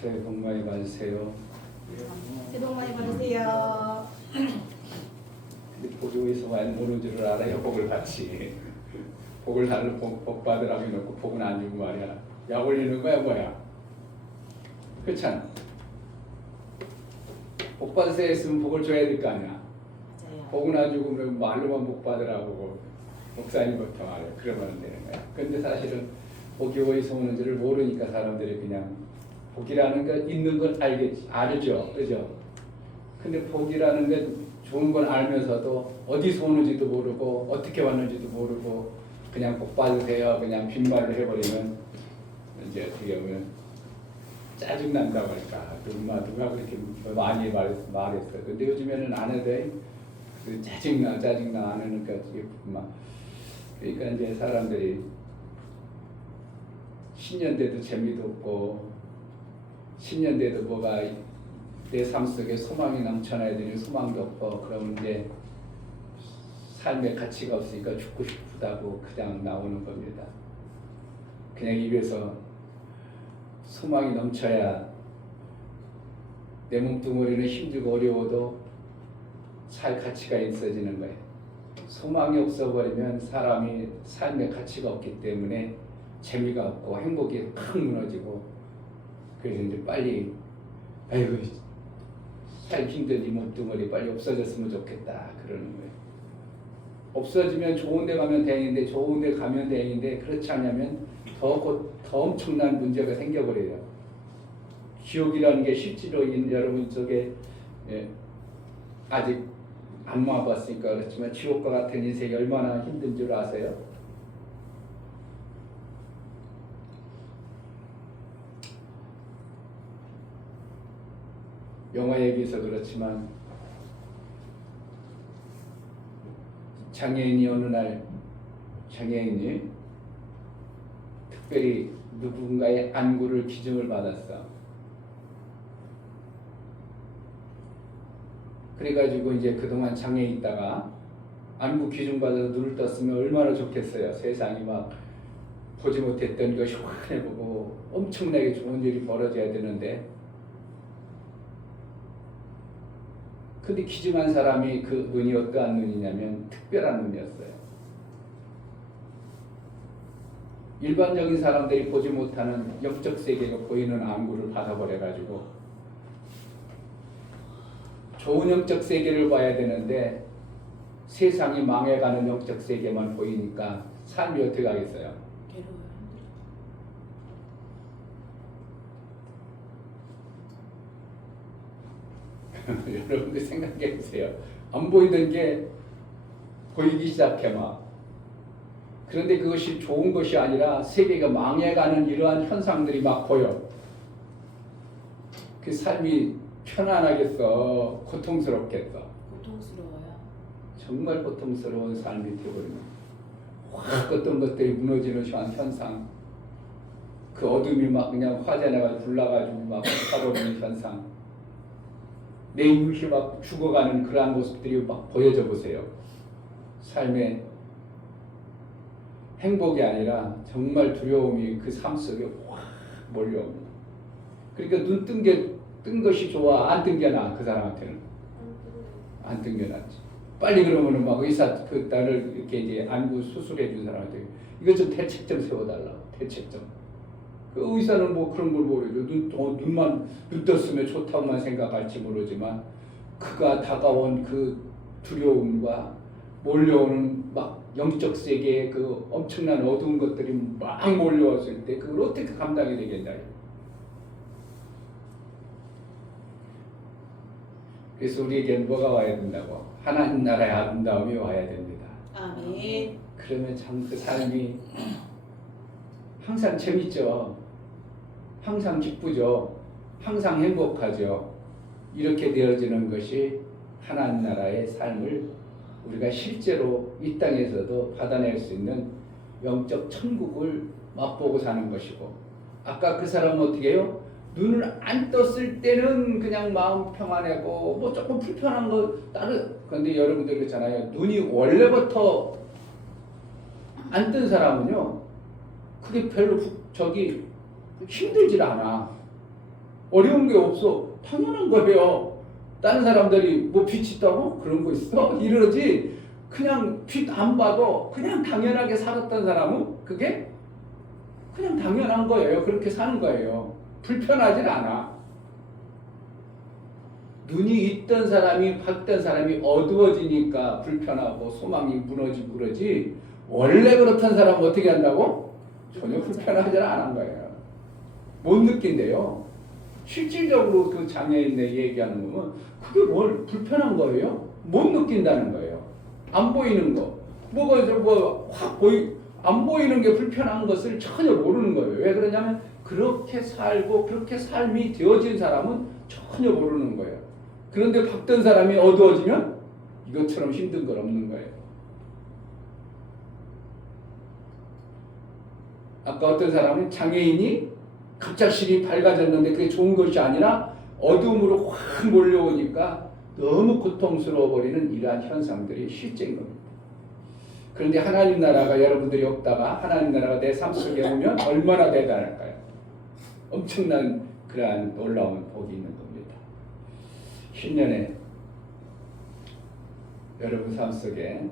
새해 복 많이 받으세요. 새해 복 많이 받으세요. 근데 복이 어디서 오는 줄을 알아야 복을 받지. 복을 달러 복 받으라고 해놓고 복은 안 주고 말이야. 약 올리는 거야 뭐야. 그렇잖아. 복 받으세요 했으면 복을 줘야 될 거 아니야. 맞아요. 복은 안 주고 그러면 말로만 복 받으라고 목사님부터 말해. 그러면 되는 거야. 근데 사실은 복이 어디서 오는지를 모르니까 사람들이 그냥 복이라는 거 있는 건 알죠. 그죠? 근데 복이라는 건 좋은 건 알면서도 어디서 오는지도 모르고 어떻게 왔는지도 모르고 그냥 복 받으세요. 그냥 빈말로 해버리면 이제 어떻게 보면 짜증난다고 할까. 누가 그렇게 많이 말했어. 근데 요즘에는 안 해도 그 짜증나 안 하니까 이게 막 그러니까 이제 사람들이 신년 돼도 재미도 없고 신년 돼도 뭐가 내 삶 속에 소망이 넘쳐나야 되는 소망도 없고 그러면 이제 삶의 가치가 없으니까 죽고 싶다고 그냥 나오는 겁니다. 그냥 입에서 소망이 넘쳐야 내 몸뚱아리는 힘들고 어려워도 살 가치가 있어지는 거예요. 소망이 없어버리면 사람이 삶의 가치가 없기 때문에 재미가 없고 행복이 확 무너지고 그래서 이제 빨리 아이고 살 힘든 이 몸뚱아리 빨리 없어졌으면 좋겠다 그러는 거예요. 없어지면 좋은 데 가면 다행인데 좋은 데 가면 다행인데 그렇지 않으면 더 엄청난 문제가 생겨버려요. 지옥이라는 게 실제로 여러분 속에 아직 안 와봤으니까 그렇지만 지옥과 같은 인생이 얼마나 힘든 줄 아세요? 영화 얘기해서 그렇지만 장애인이 어느 날 장애인이 특별히 누군가의 안구를 기증을 받았어. 그래가지고 이제 그동안 장애에 있다가 안구 기증 받아서 눈을 떴으면 얼마나 좋겠어요. 세상이 막 보지 못했던 것이 환해 보고 엄청나게 좋은 일이 벌어져야 되는데 근데 기증한 사람이 그 눈이 어떠한 눈이냐면 특별한 눈이었어요. 일반적인 사람들이 보지 못하는 영적 세계가 보이는 안구를 받아버려가지고 좋은 영적 세계를 봐야 되는데 세상이 망해가는 영적 세계만 보이니까 삶이 어떻게 하겠어요? 여러분들 생각해 보세요. 안 보이던 게 보이기 시작해 막. 그런데 그것이 좋은 것이 아니라 세계가 망해가는 이러한 현상들이 막 보여. 그 삶이 편안하겠어? 고통스럽겠어? 고통스러워요. 정말 고통스러운 삶이 되어버리는 확 어떤 것들이 무너지는 현상. 그 어둠이 막 그냥 화재나가 불나가지고 막 타버리는 현상. 내 이웃이 막 죽어가는 그러한 모습들이 막 보여져 보세요. 삶의 행복이 아니라 정말 두려움이 그 삶 속에 확 몰려옵니다. 그러니까 뜬 것이 좋아, 안 뜬 게 나아. 그 사람한테는 안 뜬 게 낫지. 빨리 그러면은 막 의사 나를 이렇게 이제 안구 수술해 준 사람한테 이것 좀 대책 좀 세워달라. 대책 좀. 그 의사는 뭐 그런 걸 모르죠. 눈 떴으면 좋다고만 생각할지 모르지만 그가 다가온 그 두려움과 몰려오는 막 영적 세계의 그 엄청난 어두운 것들이 막 몰려왔을 때 그걸 어떻게 감당이 되겠냐. 그래서 우리에게 뭐가 와야 된다고? 하나님 나라의 아름다움이 와야 됩니다. 아멘. 그러면 참 그 삶이 항상 재밌죠. 항상 기쁘죠. 항상 행복하죠. 이렇게 되어지는 것이 하나님 나라의 삶을 우리가 실제로 이 땅에서도 받아낼 수 있는 영적 천국을 맛보고 사는 것이고 아까 그 사람은 어떻게 해요? 눈을 안 떴을 때는 그냥 마음 평안하고 뭐 조금 불편한 거 그런데 여러분들 그렇잖아요. 눈이 원래부터 안 뜬 사람은요 그게 별로 힘들질 않아. 어려운 게 없어. 당연한 거예요. 다른 사람들이 뭐 빛 있다고? 그런 거 있어? 이러지. 그냥 빛 안 봐도 그냥 당연하게 살았던 사람은 그게 그냥 당연한 거예요. 그렇게 사는 거예요. 불편하진 않아. 눈이 있던 사람이 밝던 사람이 어두워지니까 불편하고 소망이 무너지고 그러지, 원래 그렇던 사람은 어떻게 한다고? 전혀 불편하지 않은 거예요. 못 느낀대요. 실질적으로 그 장애인네 얘기하는 거면 그게 뭘 불편한 거예요? 못 느낀다는 거예요. 안 보이는 거. 안 보이는 게 불편한 것을 전혀 모르는 거예요. 왜 그러냐면 그렇게 살고 그렇게 삶이 되어진 사람은 전혀 모르는 거예요. 그런데 밝던 사람이 어두워지면 이것처럼 힘든 건 없는 거예요. 아까 어떤 사람은 장애인이 갑작스레 밝아졌는데 그게 좋은 것이 아니라 어둠으로 확 몰려오니까 너무 고통스러워 버리는 이러한 현상들이 실제인 겁니다. 그런데 하나님 나라가 여러분들이 없다가 하나님 나라가 내 삶 속에 오면 얼마나 대단할까요? 엄청난 그러한 놀라운 복이 있는 겁니다. 10년에 여러분 삶 속에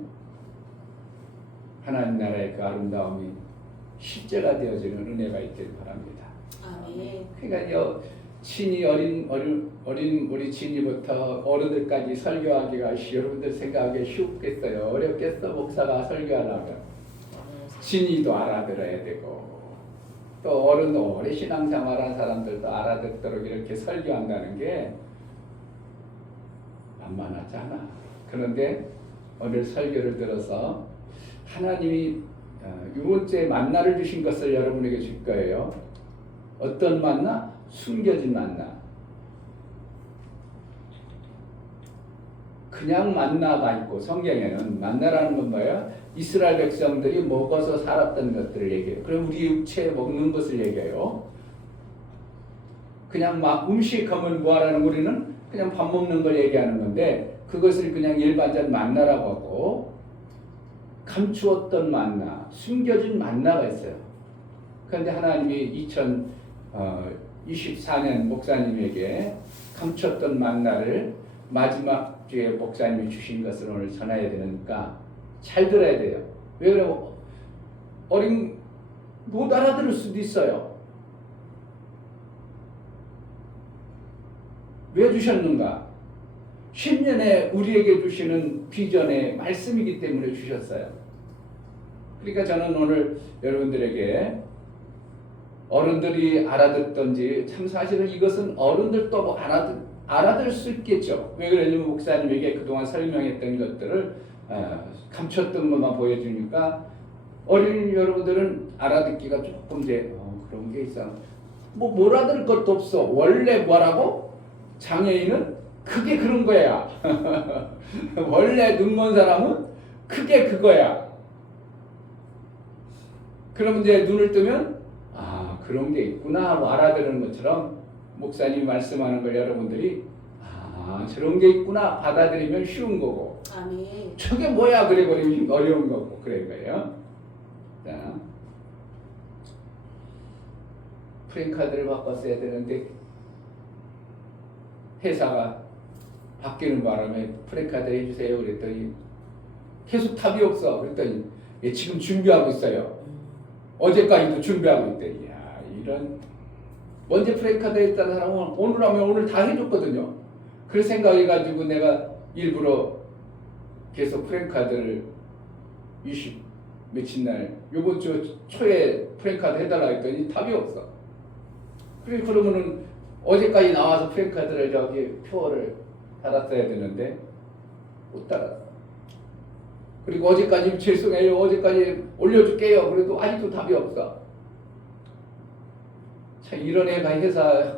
하나님 나라의 그 아름다움이 실제가 되어지는 은혜가 있길 바랍니다. 아멘. 그러니까요, 친이 어린 우리 친이부터 어른들까지 설교하기가 여러분들 생각하기 쉽겠어요? 어렵겠어? 목사가 설교하려면 친이도 알아들어야 되고 또 오래 신앙생활한 사람들도 알아듣도록 이렇게 설교한다는 게 만만하지 않아. 그런데 오늘 설교를 들어서 하나님이 이번 주에 만나를 주신 것을 여러분에게 줄 거예요. 어떤 만나? 숨겨진 만나. 그냥 만나가 있고 성경에는 만나라는 건 뭐예요? 이스라엘 백성들이 먹어서 살았던 것들을 얘기해요. 그럼 우리 육체 먹는 것을 얘기해요. 그냥 막 음식하면 뭐하라는 우리는 그냥 밥 먹는 걸 얘기하는 건데 그것을 그냥 일반적 만나라고 하고 감추었던 만나, 숨겨진 만나가 있어요. 그런데 하나님이 2024년 목사님에게 감췄던 만나를 마지막 주에 목사님이 주신 것을 오늘 전해야 되니까 잘 들어야 돼요. 왜 그러면 못 알아들을 수도 있어요. 왜 주셨는가? 10년에 우리에게 주시는 비전의 말씀이기 때문에 주셨어요. 그러니까 저는 오늘 여러분들에게 어른들이 알아듣던지 참 사실은 이것은 어른들도 뭐 알아들 수 있겠죠. 왜 그러냐면 목사님에게 그동안 설명했던 것들을 감췄던 것만 보여주니까 어린 여러분들은 알아듣기가 조금 그런 게 있어. 뭘 알아들 것도 없어. 원래 뭐라고? 장애인은 그게 그런 거야. 원래 눈 먼 사람은 그게 그거야. 그럼 이제 눈을 뜨면 그런 게 있구나 하고 알아들은 것처럼 목사님이 말씀하는 걸 여러분들이 저런 게 있구나 받아들이면 쉬운 거고 아멘. 저게 뭐야 그래 버리면 어려운 거고 그래 거예요. 자, 프랭카드를 바꿨어야 되는데 회사가 바뀌는 바람에 프랭카드 해주세요 그랬더니 계속 답이 없어. 그랬더니 지금 준비하고 있어요. 어제까지도 준비하고 있대. 이런 먼저 프랭카드 했다는 사람은 오늘 하면 오늘 다 해줬거든요. 그래 생각해가지고 내가 일부러 계속 프랭카드를 20 며칠 날 요번 주 초에 프랭카드 해달라 했더니 답이 없어. 그래 그러면은 어제까지 나와서 프랭카드를 저기 표어를 달았어야 되는데 못 달았어. 그리고 어제까지 죄송해요. 어제까지 올려줄게요. 그래도 아직도 답이 없어. 참 이런 애가 회사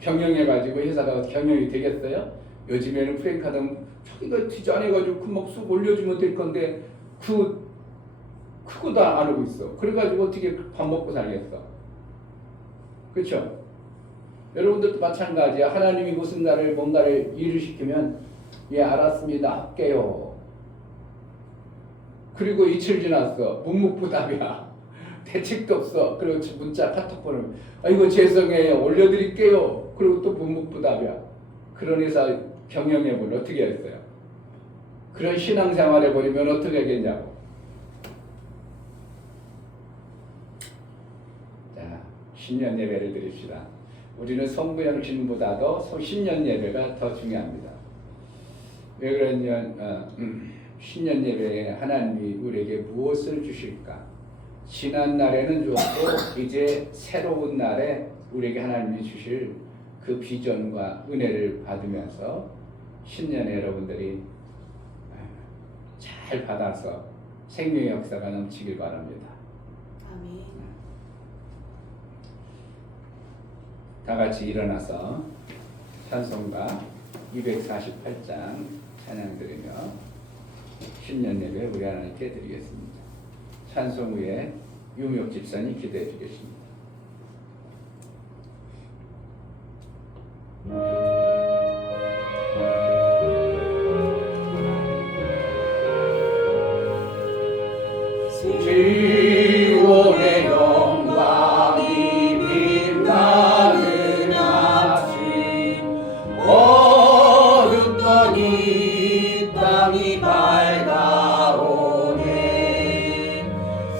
경영해가지고 회사가 경영이 되겠어요? 요즘에는 프랭카드 자기가 디자인해가지고 그 막 쑥 올려주면 될 건데 그거도 안 하고 있어. 그래가지고 어떻게 밥 먹고 살겠어? 그렇죠? 여러분들도 마찬가지야. 하나님이 무슨 뭔가를 일을 시키면 예 알았습니다 할게요. 그리고 이틀 지났어. 묵묵부답이야. 대책도 없어. 그리고 문자 카톡 보내면 아이고 죄송해요 올려드릴게요. 그리고 또 묵묵부답이야. 그런 회사 경영해보면 어떻게 했어요? 그런 신앙생활 해버리면 어떻게 하겠냐고. 자, 신년 예배를 드립시다. 우리는 성부양신보다도 신년 예배가 더 중요합니다. 왜 그러냐면 신년 예배에 하나님이 우리에게 무엇을 주실까? 지난 날에는 주었고 이제 새로운 날에 우리에게 하나님이 주실 그 비전과 은혜를 받으면서 신년에 여러분들이 잘 받아서 생명의 역사가 넘치길 바랍니다. 아멘. 다 같이 일어나서 찬송가 248장 찬양 드리며 신년 예배 우리 하나님께 드리겠습니다. 찬송 후에 유명 집사님 기도해 주겠습니다. 지원의 영광이 빛나는 아침 어둡던 이 땅이 밝아오네.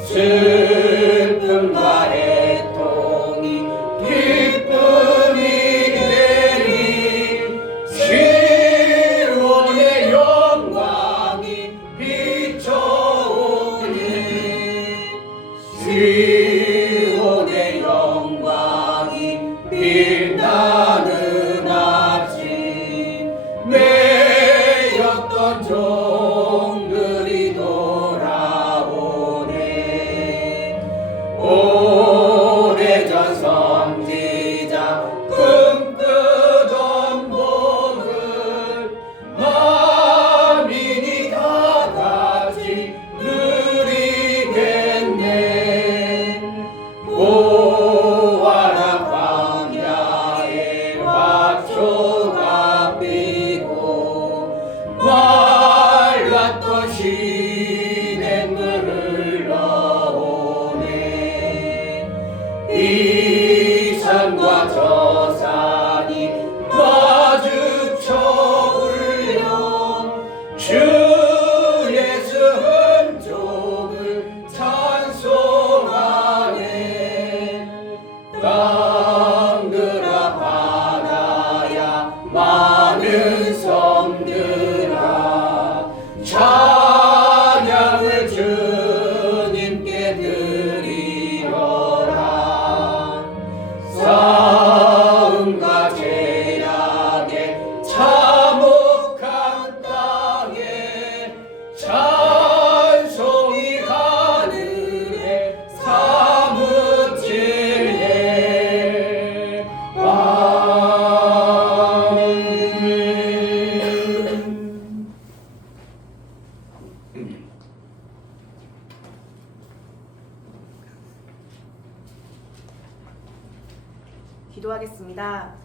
슬픔과 애통이 기쁨이 되리. 지원의 영광이 비춰오네. 지원의 영광이 빛나는 아침 매였던 종들이 돌아오네. 오래전 선지자 꿈꾸던 복을 만민이 다 같이 누리겠네. 보아라 광야에 화초가 피고 말랐던 시냇물을 흘러오네. 이 산과 저 산이 마주쳐 울려 주 예수 흔적을 찬송하네. 땅들아 바다야 많은 섬들아 찬양을 주님께 드리려라. 싸움과 재앙에 참혹한 땅에 찬송이 하늘에 사무칠해. 아멘. 기도하겠습니다.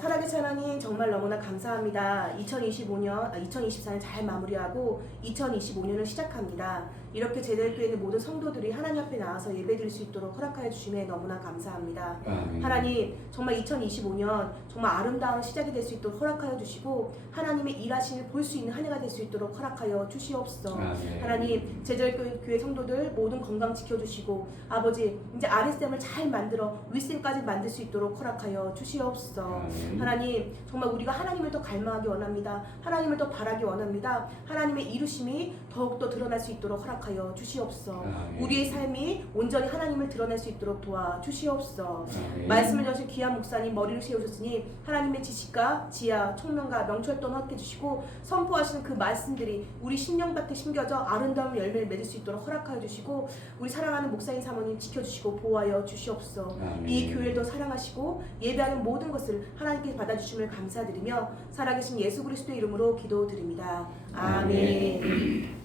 살아계신 하나님 정말 너무나 감사합니다. 2024년 잘 마무리하고 2025년을 시작합니다. 이렇게 제대교회의 모든 성도들이 하나님 앞에 나와서 예배드릴 수 있도록 허락하여 주심에 너무나 감사합니다. 아멘. 하나님 정말 2025년 정말 아름다운 시작이 될 수 있도록 허락하여 주시고 하나님의 일하심을 볼 수 있는 한 해가 될 수 있도록 허락하여 주시옵소서. 아멘. 하나님 제절교회 성도들 모든 건강 지켜주시고 아버지 이제 아랫샘을 잘 만들어 윗샘까지 만들 수 있도록 허락하여 주시옵소서. 아멘. 하나님 정말 우리가 하나님을 더 갈망하기 원합니다. 하나님을 더 바라기 원합니다. 하나님의 이루심이 더욱더 드러날 수 있도록 허락하여 주시옵소서. 아멘. 우리의 삶이 온전히 하나님을 드러낼 수 있도록 도와주시옵소서. 아멘. 말씀을 전하신 귀한 목사님 머리를 세우셨으니 하나님의 지식과 지혜와 총명과 명철도 함께 주시고 선포하시는 그 말씀들이 우리 심령밭에 심겨져 아름다운 열매를 맺을 수 있도록 허락하여 주시고 우리 사랑하는 목사님 사모님 지켜주시고 보호하여 주시옵소서. 아멘. 이 교회를 더 사랑하시고 예배하는 모든 것을 하나님께 받아주심을 감사드리며 살아계신 예수 그리스도의 이름으로 기도드립니다. 아멘.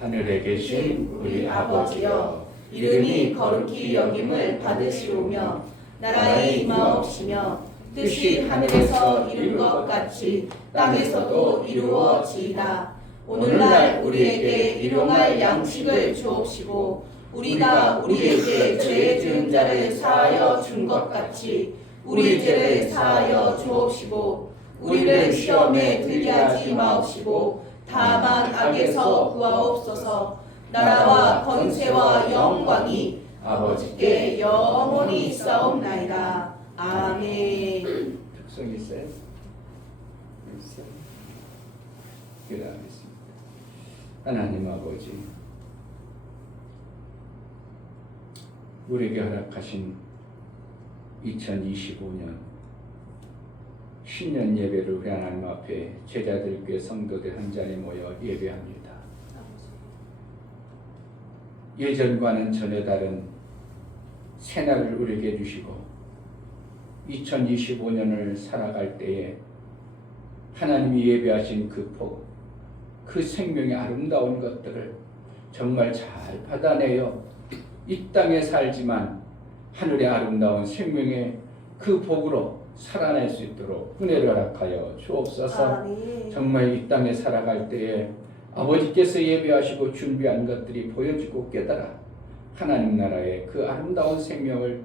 하늘에 계신 우리 아버지여, 이름이 거룩히 여김을 받으시오며 나라의 임하옵시며 뜻이 하늘에서 이룬 것 같이 땅에서도 이루어지이다. 오늘날 우리에게 일용할 양식을 주옵시고 우리가 우리에게 죄 지은 자를 사하여 준 것 같이 우리 죄를 사하여 주옵시고 우리를 시험에 들게 하지 마옵시고 다만 악에서 구하옵소서. 나라와 권세와 영광이 아버지께 영원히 있사옵나이다. 아멘. 특성이 있어요? 있어요. 기도하겠습니다. 하나님 아버지, 우리에게 허락하신 2025년 신년 예배를 우리 하나님 앞에 제자들께 성도들 한 자리 모여 예배합니다. 예전과는 전혀 다른 새날을 우리에게 주시고 2025년을 살아갈 때에 하나님이 예배하신 그 복, 그 생명의 아름다운 것들을 정말 잘 받아내어 이 땅에 살지만 하늘의 아름다운 생명의 그 복으로 살아낼 수 있도록 은혜를 허락하여 주옵소서. 아멘. 정말 이 땅에 살아갈 때에 아버지께서 예배하시고 준비한 것들이 보여지고 깨달아 하나님 나라의 그 아름다운 생명을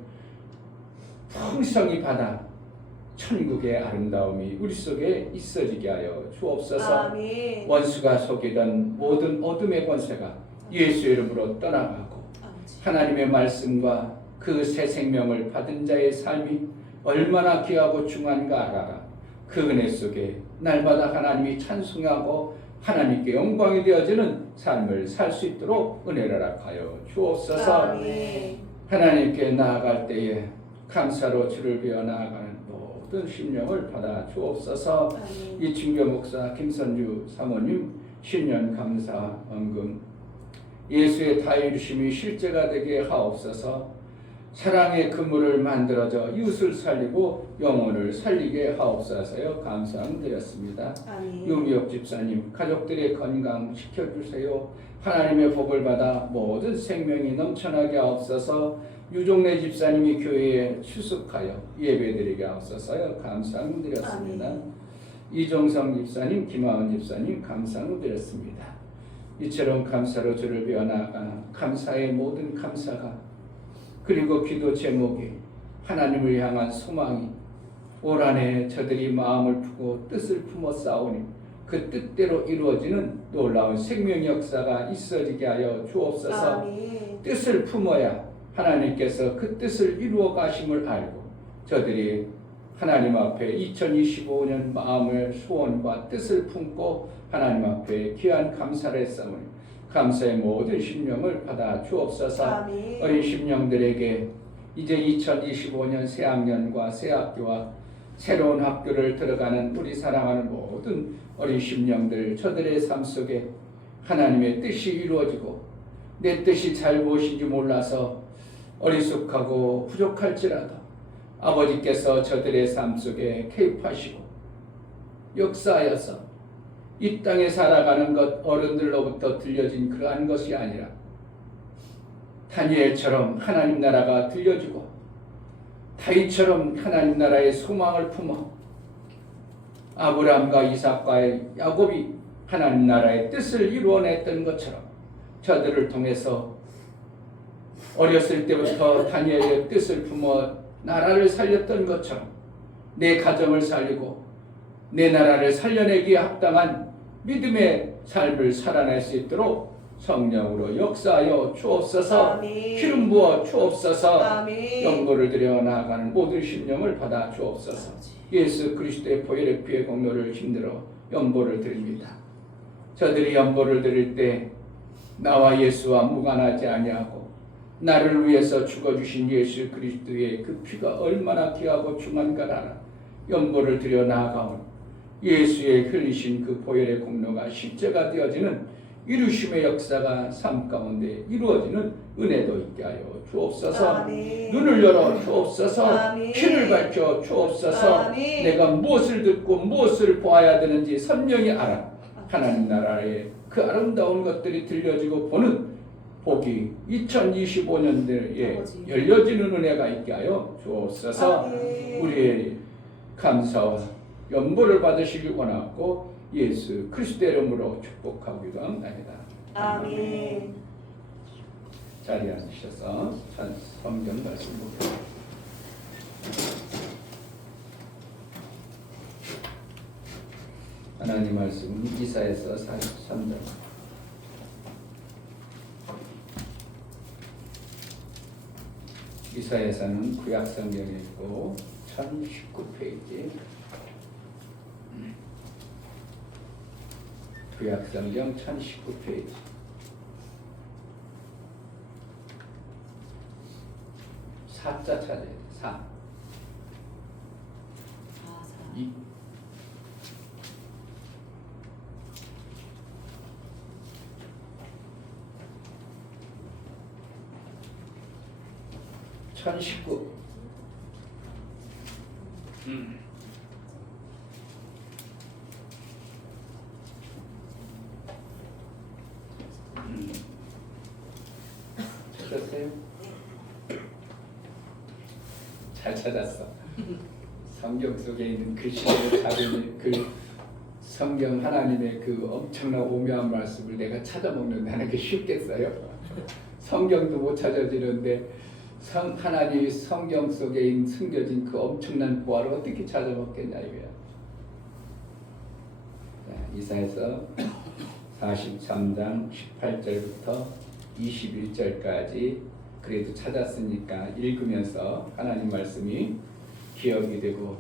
풍성히 받아 천국의 아름다움이 우리 속에 있어지게 하여 주옵소서. 아멘. 원수가 속이던 모든 어둠의 권세가 예수 이름으로 떠나가고 하나님의 말씀과 그 새 생명을 받은 자의 삶이 얼마나 귀하고 중요한가 알아라. 그 은혜 속에 날마다 하나님이 찬송하고 하나님께 영광이 되어지는 삶을 살 수 있도록 은혜를 허락하여 주옵소서. 아멘. 하나님께 나아갈 때에 감사로 주를 비워 나아가는 모든 심령을 받아 주옵소서. 아멘. 이충교 목사, 김선주 사모님 신년 감사 헌금 예수의 다이루심이 실제가 되게 하옵소서. 사랑의 그물을 만들어져 이웃을 살리고 영혼을 살리게 하옵소서요. 감사드렸습니다. 아멘. 유미옥 집사님 가족들의 건강 지켜주세요. 하나님의 복을 받아 모든 생명이 넘쳐나게 하옵소서. 유종래 집사님이 교회에 출석하여 예배드리게 하옵소서요. 감사드렸습니다. 아멘. 이종성 집사님, 김하은 집사님 감사드렸습니다. 이처럼 감사로 주를 배워나가 감사의 모든 감사가 그리고 기도 제목이 하나님을 향한 소망이 올 한해 저들이 마음을 푸고 뜻을 품어 싸우니 그 뜻대로 이루어지는 놀라운 생명 역사가 있어지게 하여 주옵소서. 아멘. 뜻을 품어야 하나님께서 그 뜻을 이루어 가심을 알고 저들이 하나님 앞에 2025년 마음의 소원과 뜻을 품고 하나님 앞에 귀한 감사를 했사오니 감사의 모든 심령을 받아 주옵소서. 아멘. 어린 심령들에게 이제 2025년 새학년과 새학교와 새로운 학교를 들어가는 우리 사랑하는 모든 어린 심령들 저들의 삶 속에 하나님의 뜻이 이루어지고 내 뜻이 잘 무엇인지 몰라서 어리숙하고 부족할지라도 아버지께서 저들의 삶 속에 개입하시고 역사하여서 이 땅에 살아가는 것 어른들로부터 들려진 그러한 것이 아니라 다니엘처럼 하나님 나라가 들려지고 다윗처럼 하나님 나라의 소망을 품어 아브라함과 이삭과 야곱이 하나님 나라의 뜻을 이루어냈던 것처럼 저들을 통해서 어렸을 때부터 다니엘의 뜻을 품어 나라를 살렸던 것처럼 내 가정을 살리고 내 나라를 살려내기에 합당한 믿음의 삶을 살아낼 수 있도록 성령으로 역사하여 주옵소서. 아멘. 기름 부어 주옵소서. 아멘. 연고를 드려 나아가는 모든 심령을 받아 주옵소서. 예수 그리스도의 보혈의 피의 공로를 힘들어 연보를 드립니다. 저들이 연보를 드릴 때 나와 예수와 무관하지 아니하고 나를 위해서 죽어주신 예수 그리스도의 그 피가 얼마나 귀하고 중한가를 알아 연보를 드려 나아가오니 예수의 흘리신 그 보혈의 공로가 실제가 되어지는 이루심의 역사가 삶 가운데 이루어지는 은혜도 있게 하여 주옵소서. 아멘. 눈을 열어 주옵소서. 아멘. 귀를 밝혀 주옵소서. 아멘. 내가 무엇을 듣고 무엇을 보아야 되는지 선명히 알아 하나님 나라의 그 아름다운 것들이 들려지고 보는 복이 2025년도에 아버지. 열려지는 은혜가 있게 하여 주옵소서. 아멘. 우리의 감사와 연보를 받으시길 원하고 예수 그리스도 이름으로 축복하기도 합니다. 아멘. 자리에 앉으셔서 성경 말씀 보세요. 하나님 말씀은 이사야서 43장. 이사야서는 구약 성경에 있고 1019페이지. 구약 성경 1019페이지. 4자 찾아야 돼. 4. 아, 4. 2. (1019) 찾았어요? 잘 찾았어. 성경 속에 있는 글씨를 다루는 그 성경 하나님의 그 엄청난 오묘한 말씀을 내가 찾아먹는다는 게 쉽겠어요? 성경도 못 찾아지는데 하나님이 성경 속에 숨겨진 그 엄청난 보화를 어떻게 찾아먹겠냐 이거야. 이사야서 43장 18절부터 21절까지 그래도 찾았으니까 읽으면서 하나님 말씀이 기억이 되고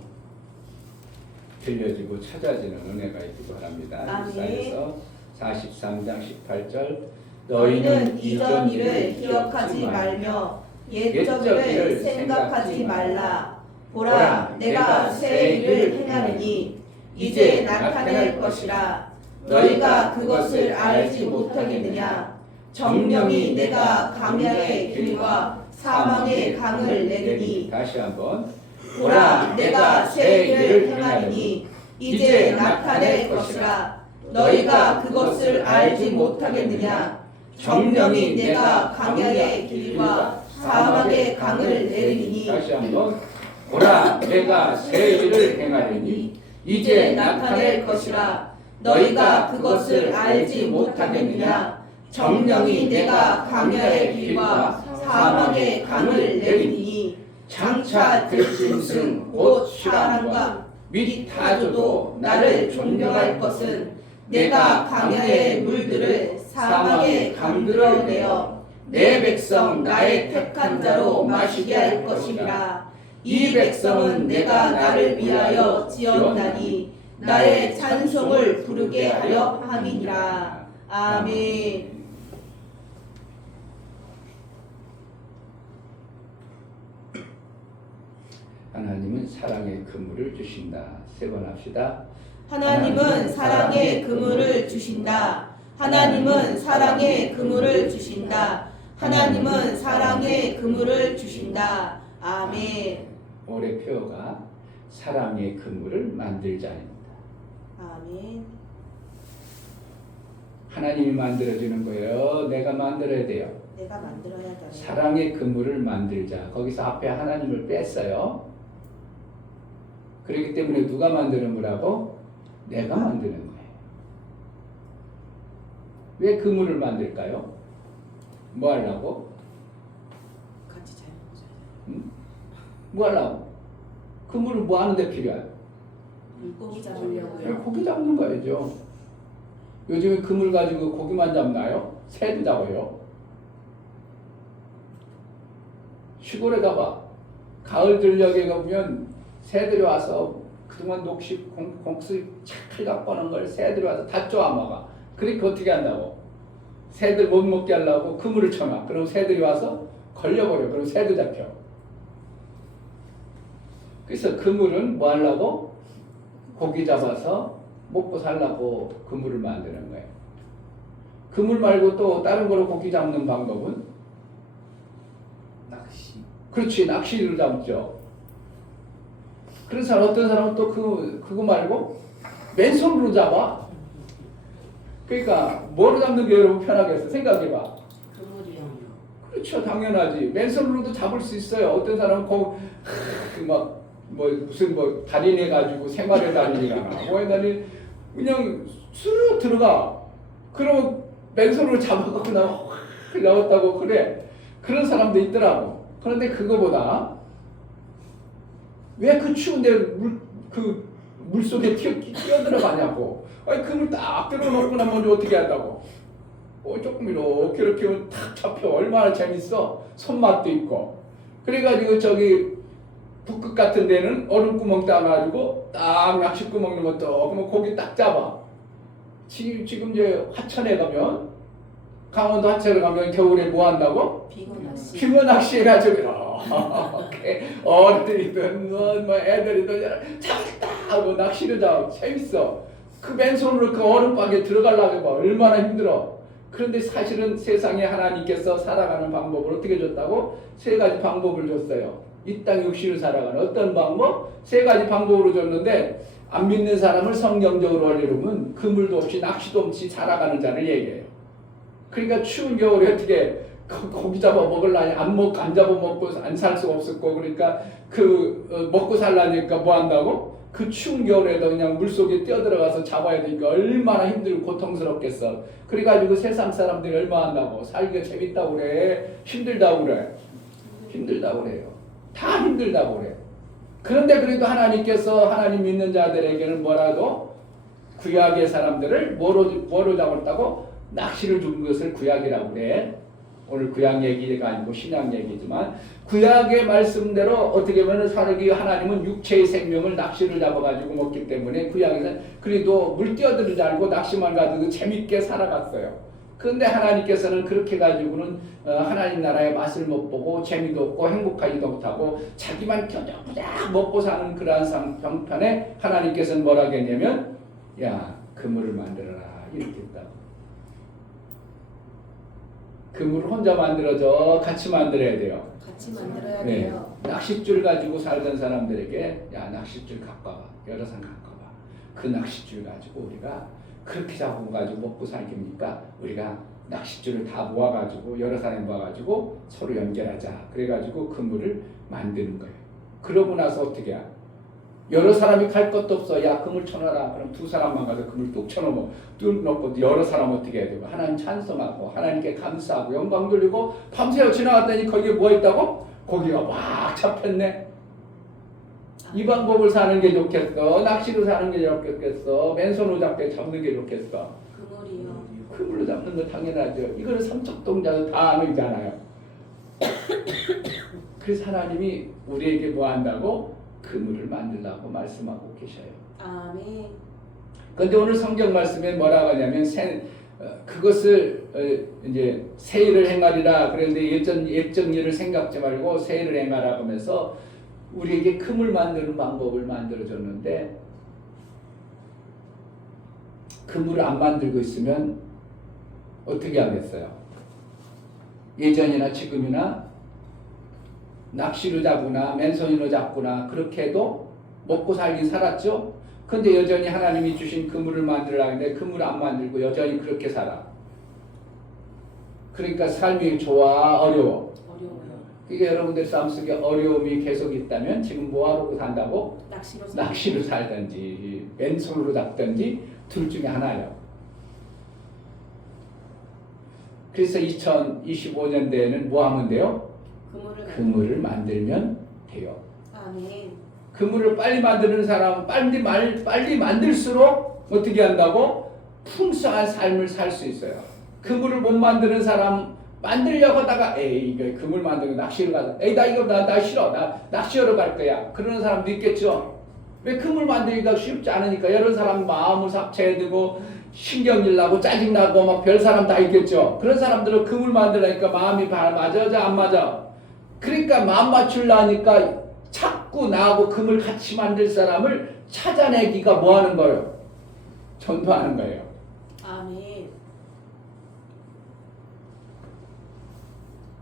들려지고 찾아지는 은혜가 있기를 바랍니다. 이사야서 43장 18절 너희는 이전 일을 기억하지 말며 옛적 일을 생각하지 말라. 보라, 내가 새 일을 행하느니 이제 나타낼 것이라. 너희가 그것을 알지 못하겠느냐? 정령이 내가 광야의 길과 사망의 강을 내리니. 다시 한번. 보라, 내가 새 일을 행하느니 이제 나타낼 것이라. 너희가 그것을 알지 못하겠느냐? 정령이 내가 광야의 길과 사막의 강을 내리니. 다시 한번. 보라, 내가 새 일을 행하리니 이제 나타낼 것이라. 너희가 그것을 알지 못하겠느냐? 정령이 내가 광야의 길과 사막의 강을 내리니. 장차 들짐승 곧 사람과 및 타조도 나를 존경할 것은 내가 광야의 물들을 사막의 강들을 내어 내 백성 나의 택한 자로 마시게 할 것이라. 이 백성은 내가 나를 위하여 지었나니 나의 찬송을 부르게 하려 함이니라. 아멘. 하나님은 사랑의 그물을 주신다. 세 번 합시다. 하나님은 사랑의 그물을 주신다. 하나님은 사랑의 그물을 주신다. 하나님은 사랑의 그물을 주신다. 아멘. 올해 표어가 사랑의 그물을 만들자입니다. 아멘. 하나님이 만들어주는 거예요. 내가 만들어야 돼요. 내가 만들어야 돼. 사랑의 그물을 만들자. 거기서 앞에 하나님을 뺐어요. 그렇기 때문에 누가 만드는 거라고? 내가 만드는 거예요. 왜 그물을 만들까요? 뭐 하려고? 같이 잘 먹자. 뭐 하려고? 그물을 뭐 하는데 필요해? 물고기 잡으려고요. 고기 잡는 거죠. 요즘에 그물 가지고 고기만 잡나요? 새도 잡아요. 시골에다가 가을 들녘에 가면 새들이 와서 그동안 녹식 공수 착 갖고 오는 걸 새들이 와서 다 쪼아 먹어. 그러니까 어떻게 한다고? 새들 못 먹게 하려고 그물을 쳐놔. 그럼 새들이 와서 걸려버려. 그럼 새도 잡혀. 그래서 그물은 뭐 하려고? 고기 잡아서 먹고 살라고 그물을 만드는 거예요. 그물 말고 또 다른 거로 고기 잡는 방법은? 낚시. 그렇지, 낚시를 잡죠. 그런 사람, 어떤 사람은 또 그거 말고 맨손으로 잡아. 그러니까 뭐로 잡는 게 여러분 편하겠어? 생각해봐. 그물이요. 그렇죠, 당연하지. 맨손으로도 잡을 수 있어요. 어떤 사람은 무슨 달인해 가지고 생활의 달인이라나 뭐의 달인 그냥 스르륵 들어가. 그러면 맨손으로 잡아갖고 나왔다고 그래. 그런 사람도 있더라고. 그런데 그거보다 왜 그 추운데 물속에 뛰어들어가냐고. 아니 그물 딱 들어놓고 나면 어떻게 한다고. 조금 이렇게 하면 탁 잡혀. 얼마나 재밌어. 손맛도 있고. 그래가지고 저기 북극 같은 데는 얼음구멍 따가지고 딱 낚싯구멍 넣으면 또 그러면 고기 딱 잡아. 지금 이제 하천에 가면 강원도 하천에 가면 겨울에 뭐 한다고? 빙어 낚시. 빙어 낚시 해가지고 이렇게 어른들이든 뭐 애들이든 잡았다 하고 낚시를 잡아. 재밌어. 그 맨손으로 그 얼음방에 들어가려고 해봐. 얼마나 힘들어. 그런데 사실은 세상에 하나님께서 살아가는 방법을 어떻게 줬다고? 세 가지 방법을 줬어요. 이 땅 육신을 살아가는 어떤 방법? 세 가지 방법으로 줬는데 안 믿는 사람을 성경적으로 하려면 그물도 없이 낚시도 없이 살아가는 자를 얘기해요. 그러니까 추운 겨울에 어떻게 고기 잡아 먹으려니 안 잡아 먹고 안 살 수가 없었고 그러니까 먹고 살라니까 뭐 한다고? 그 추운 겨울에도 그냥 물속에 뛰어들어가서 잡아야 되니까 얼마나 힘들고 고통스럽겠어. 그래가지고 세상 사람들이 얼마 한다고? 살기가 재밌다고 그래? 힘들다고 그래? 힘들다고 그래요. 다 힘들다고 그래. 그런데 그래도 하나님께서 하나님 믿는 자들에게는 뭐라도 구약의 사람들을 뭐로 잡았다고? 낚시를 준 것을 구약이라고 그래. 오늘 구약 얘기가 아니고 신약 얘기지만 구약의 말씀대로 어떻게 보면 살기 하나님은 육체의 생명을 낚시를 잡아가지고 먹기 때문에 구약에서 그래도 물 뛰어들지 않고 낚시만 가지고 재밌게 살아갔어요. 그런데 하나님께서는 그렇게 가지고는 하나님 나라의 맛을 못 보고 재미도 없고 행복하지도 못하고 자기만 겨우겨우 먹고 사는 그러한 형편에 하나님께서는 뭐라고 했냐면 야 그물을 만들어라 이렇게 했다고. 그물을 혼자 만들어줘 같이 만들어야 돼요. 같이 만들어야 네. 돼요. 낚싯줄 가지고 살던 사람들에게 야 낚싯줄 갖고 와봐. 여러 산 갖고 와봐. 그 낚싯줄 가지고 우리가 그렇게 잡아가지고 먹고 살깁니까? 우리가 낚싯줄을 다 모아가지고 여러 사람이 모아가지고 서로 연결하자. 그래가지고 그물을 만드는 거예요. 그러고 나서 어떻게 해? 여러 사람이 갈 것도 없어. 야 그물 쳐놔라. 그럼 두 사람만 가서 그물 뚝 쳐놓고 뚝 넣고 여러 사람 어떻게 해야 되고 하나님 찬송하고 하나님께 감사하고 영광 돌리고 밤새워 지나갔더니 거기에 뭐 있다고? 고기가 막 잡혔네. 이 방법을 사는 게 좋겠어? 낚시로 사는 게 좋겠어? 맨손으로 잡는 게 좋겠어? 그물이요. 그물로 잡는 거 당연하죠. 이거는 삼척동자도 다 아는잖아요. 그래서 하나님이 우리에게 뭐 한다고? 그물을 만들라고 말씀하고 계셔요. 아멘. 그런데 오늘 성경 말씀에 뭐라고 하냐면 그것을 이제 세일을 행하리라. 그런데 예전 일을 생각지 말고 세일을 행하라 하면서 우리에게 그물 만드는 방법을 만들어줬는데 그물을 안 만들고 있으면 어떻게 하겠어요? 예전이나 지금이나 낚시로 잡거나 맨손으로 잡거나 그렇게 해도 먹고 살긴 살았죠. 근데 여전히 하나님이 주신 그물을 만들려고 하는데 그물을 안 만들고 여전히 그렇게 살아. 그러니까 삶이 좋아 어려워? 어려워요. 그러니까 여러분들 삶 속에 어려움이 계속 있다면 지금 뭐하러 산다고? 낚시로 살든지 맨손으로 잡든지 둘 중에 하나예요. 그래서 2025년대에는 뭐 하면 돼요? 그물을 만들면 돼요. 아멘. 그물을 빨리 만드는 사람은 빨리 만들수록 어떻게 한다고? 풍성한 삶을 살 수 있어요. 그물을 못 만드는 사람 만들려고 하다가 에이 이거 그물 만들고 낚시를 가자. 에이 나 싫어. 나 낚시하러 갈 거야. 그러는 사람도 있겠죠. 왜 그물 만들기가 쉽지 않으니까 여러 사람 마음을 삭제해야 되고 신경질 나고 짜증 나고 막 별 사람 다 있겠죠. 그런 사람들은 그물 만들려니까 마음이 맞아 안 맞아. 그러니까 마음 맞추려니까 자꾸 나하고 금을 같이 만들 사람을 찾아내기가 뭐 하는 거예요? 전도하는 거예요. 아멘.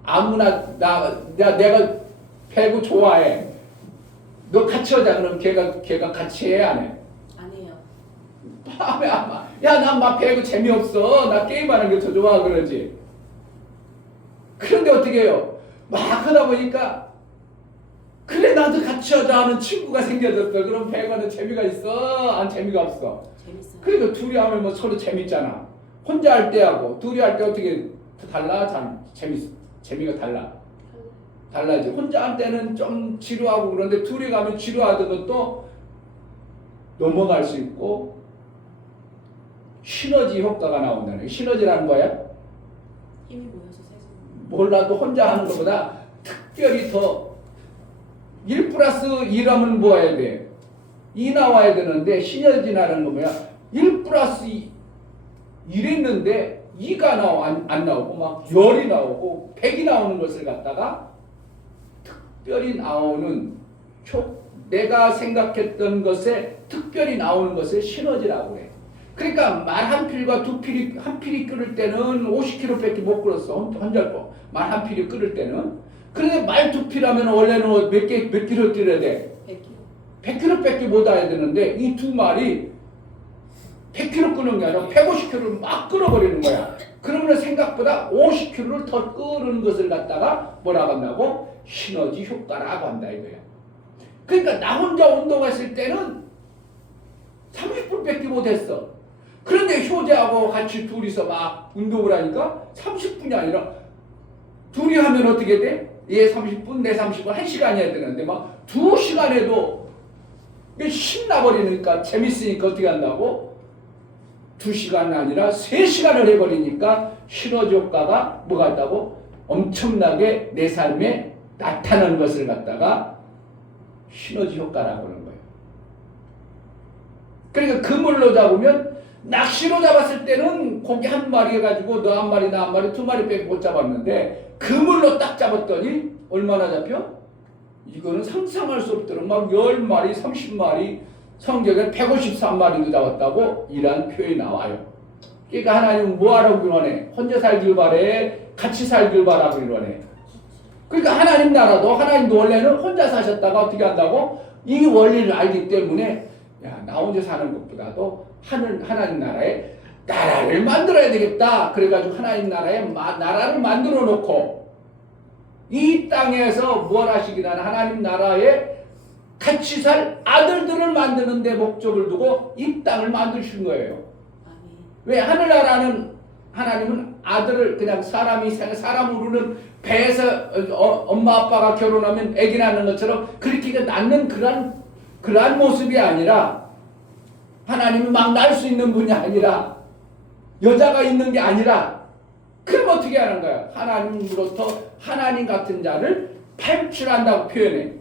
아무나 내가 배구 좋아해. 너 같이 하자. 그럼 걔가 같이 해 안 해? 안 해요. 야, 난 막 배구 재미없어. 나 게임하는 게 더 좋아 그러지. 그런데 어떻게 해요? 막 하다 보니까 그래 나도 같이 하자 하는 친구가 생겨졌어. 그럼 배구는 재미가 있어? 안 재미가 없어? 재밌어요. 그러니까 둘이 하면 뭐 서로 재밌잖아. 혼자 할 때하고 둘이 할 때 어떻게 달라? 재미가 달라. 달라져. 혼자 할 때는 좀 지루하고 그런데 둘이 가면 지루하던 것도 넘어갈 수 있고 시너지 효과가 나온다는 거예요. 시너지라는 거야? 힘이 모여서 세상. 몰라도 혼자 하는 것보다 특별히 더 1 플러스 1 하면 뭐 해야 돼? 2 나와야 되는데 시너지라는 거 뭐야? 1 플러스 1 했는데 2가 안 나오고 막 10이 나오고 100이 나오는 것을 갖다가 특별히 나오는 내가 생각했던 것에 특별히 나오는 것을 시너지라고 해. 그러니까 말 한 필과 두 필이 한 필이 끓을 때는 50kg밖에 못 끓었어. 혼자 거. 말 한 필이 끓을 때는. 그런데 말 두 필하면 원래는 몇 킬로 끓여야 돼? 100kg. 100kg밖에 못 와야 되는데 이 두 말이 100kg 끓는 게 아니라 150kg를 막 끓어버리는 거야. 그러면 생각보다 50kg를 더 끓는 것을 갖다가 뭐라고 한다고? 시너지 효과라고 한다 이거야. 그러니까 나 혼자 운동했을 때는 30분밖에 못했어. 그런데 효자하고 같이 둘이서 막 운동을 하니까 30분이 아니라 둘이 하면 어떻게 돼? 얘 30분, 내 30분, 1시간 해야 되는데 막 2시간 해도 신나버리니까 재밌으니까 어떻게 한다고? 2시간이 아니라 3시간을 해버리니까 시너지 효과가 뭐가 있다고? 엄청나게 내 삶에 나타나는 것을 갖다가 시너지 효과라고 하는 거예요. 그러니까 그물로 잡으면 낚시로 잡았을 때는 고기 한 마리 해가지고 너 한 마리 나 한 마리 두 마리 빼고 못 잡았는데 그물로 딱 잡았더니 얼마나 잡혀? 이거는 상상할 수 없도록 막 10마리 30마리 성경에 153마리도 잡았다고 이러한 표현이 나와요. 그러니까 하나님은 뭐하라고 원해? 혼자 살길 바래? 같이 살길 바라고 원해? 그러니까 하나님 나라도 하나님도 원래는 혼자 사셨다가 어떻게 한다고? 이 원리를 알기 때문에 야, 나 혼자 사는 것보다도 하나님 나라에 나라를 만들어야 되겠다. 그래가지고 하나님 나라에 나라를 만들어 놓고 이 땅에서 뭘 하시기란 하나님 나라에 같이 살 아들들을 만드는 데 목적을 두고 이 땅을 만드신 거예요. 아멘. 왜 하늘나라는 하나님은 아들을 그냥 사람으로는 배에서 엄마 아빠가 결혼하면 아기 낳는 것처럼 그렇게 낳는 그러한 모습이 아니라 하나님이 막 낳을 수 있는 분이 아니라 여자가 있는 게 아니라 그럼 어떻게 하는 거야? 하나님으로부터 하나님 같은 자를 발출한다고 표현해.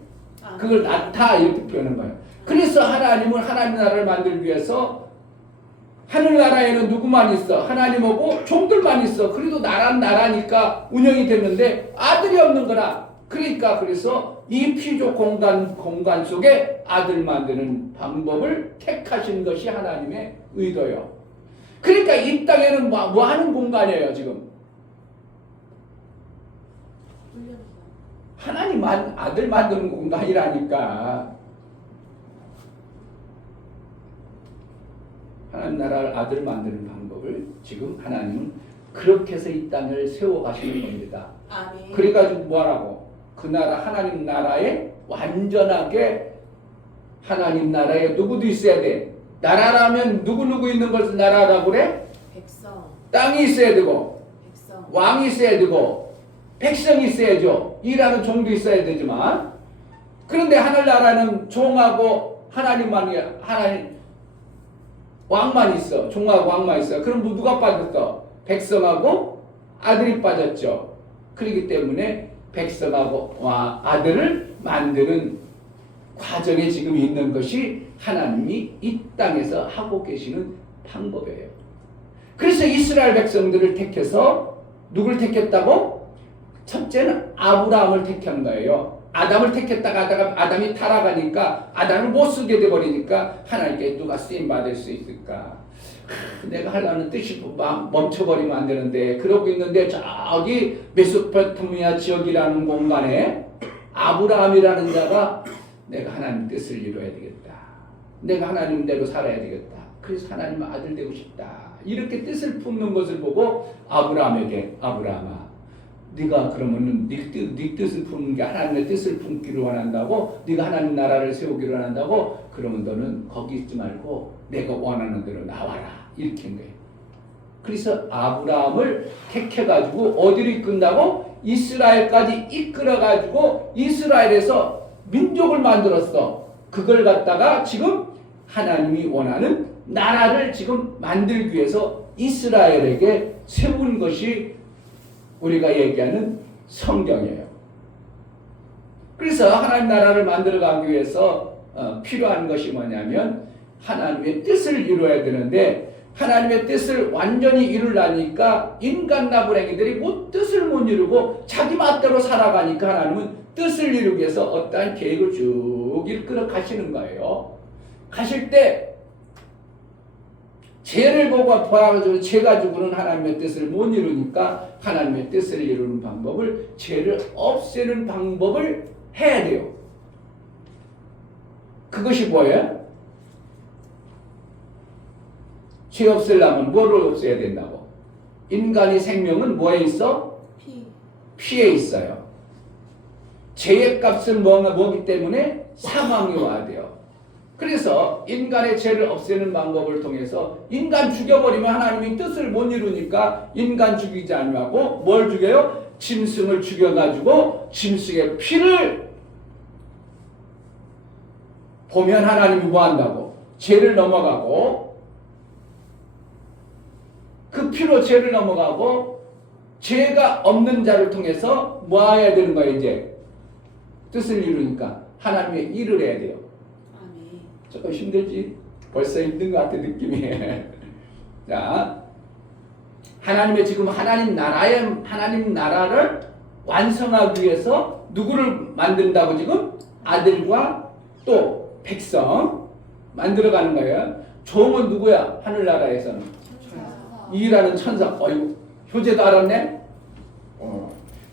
그걸 낳다 이렇게 표현하는 거예요. 그래서 하나님은 하나님 나라를 만들기 위해서 하늘나라에는 누구만 있어? 하나님하고 종들만 있어. 그래도 나라니까 운영이 됐는데 아들이 없는 거라. 그러니까 그래서 이 피조 공간 속에 아들 만드는 방법을 택하신 것이 하나님의 의도요. 그러니까 이 땅에는 뭐 하는 공간이에요 지금? 하나님 아들 만드는 공간이라니까. 하나님 나라를 아들 만드는 방법을 지금 하나님은 그렇게 해서 이 땅을 세워가시는 겁니다. 아멘. 그래가지고 뭐하라고? 그 나라 하나님 나라에 완전하게 하나님 나라에 누구도 있어야 돼. 나라라면 누구 있는 것을 나라라고 그래? 백성. 땅이 있어야 되고 백성. 왕이 있어야 되고 백성이 있어야죠. 일하는 종도 있어야 되지만 그런데 하늘나라는 종하고 하나님만 하나님 왕만 있어. 종하고 왕만 있어. 그럼 누가 빠졌어? 백성하고 아들이 빠졌죠. 그렇기 때문에 백성하고 아들을 만드는 과정에 지금 있는 것이 하나님이 이 땅에서 하고 계시는 방법이에요. 그래서 이스라엘 백성들을 택해서 누굴 택했다고? 첫째는 아브라함을 택한 거예요. 아담을 택했다가 아담이 타락하니까 아담을 못 쓰게 돼버리니까 하나님께 누가 쓰임받을 수 있을까? 내가 하려는 뜻이 멈춰버리면 안 되는데 그러고 있는데 저기 메소포타미아 지역이라는 공간에 아브라함이라는 자가 내가 하나님 뜻을 이루어야 되겠다. 내가 하나님대로 살아야 되겠다. 그래서 하나님 아들 되고 싶다. 이렇게 뜻을 품는 것을 보고 아브라함에게 아브라함아 네가 그러면은 네 뜻을 품는 게 하나님의 뜻을 품기를 원한다고 네가 하나님 나라를 세우기를 원한다고 그러면 너는 거기 있지 말고 내가 원하는 대로 나와라 이렇게 한 거예요. 그래서 아브라함을 택해가지고 어디로 이끈다고? 이스라엘까지 이끌어가지고 이스라엘에서 민족을 만들었어. 그걸 갖다가 지금 하나님이 원하는 나라를 지금 만들기 위해서 이스라엘에게 세운 것이 우리가 얘기하는 성경이에요. 그래서 하나님 나라를 만들어가기 위해서 필요한 것이 뭐냐면 하나님의 뜻을 이루어야 되는데 하나님의 뜻을 완전히 이루려니까 인간 나부랭이들이 뜻을 못 이루고 자기 맛대로 살아가니까 하나님은 뜻을 이루기 위해서 어떠한 계획을 쭉 이끌어 가시는 거예요. 가실 때 죄를 보고 봐가지고 죄 가지고는 하나님의 뜻을 못 이루니까 하나님의 뜻을 이루는 방법을 죄를 없애는 방법을 해야 돼요. 그것이 뭐예요? 죄 없애려면 뭐를 없애야 된다고? 인간의 생명은 뭐에 있어? 피에 있어요. 죄의 값은 뭐기 때문에 사망이 와야 돼요. 그래서 인간의 죄를 없애는 방법을 통해서 인간 죽여버리면 하나님이 뜻을 못 이루니까 인간 죽이지 않냐고 뭘 죽여요? 짐승을 죽여가지고 짐승의 피를 보면 하나님이 뭐 한다고? 죄를 넘어가고 그 피로 죄를 넘어가고 죄가 없는 자를 통해서 뭐 해야 되는 거예요? 이제 뜻을 이루니까 하나님의 일을 해야 돼요. 아멘. 조금 힘들지? 벌써 힘든 것 같아 느낌이. 자, 하나님의 지금 하나님 나라를 완성하기 위해서 누구를 만든다고 지금? 아들과 또 백성 만들어가는 거예요. 종은 누구야? 하늘나라에서는 이라는 천사. 어이구, 효제도 알았네?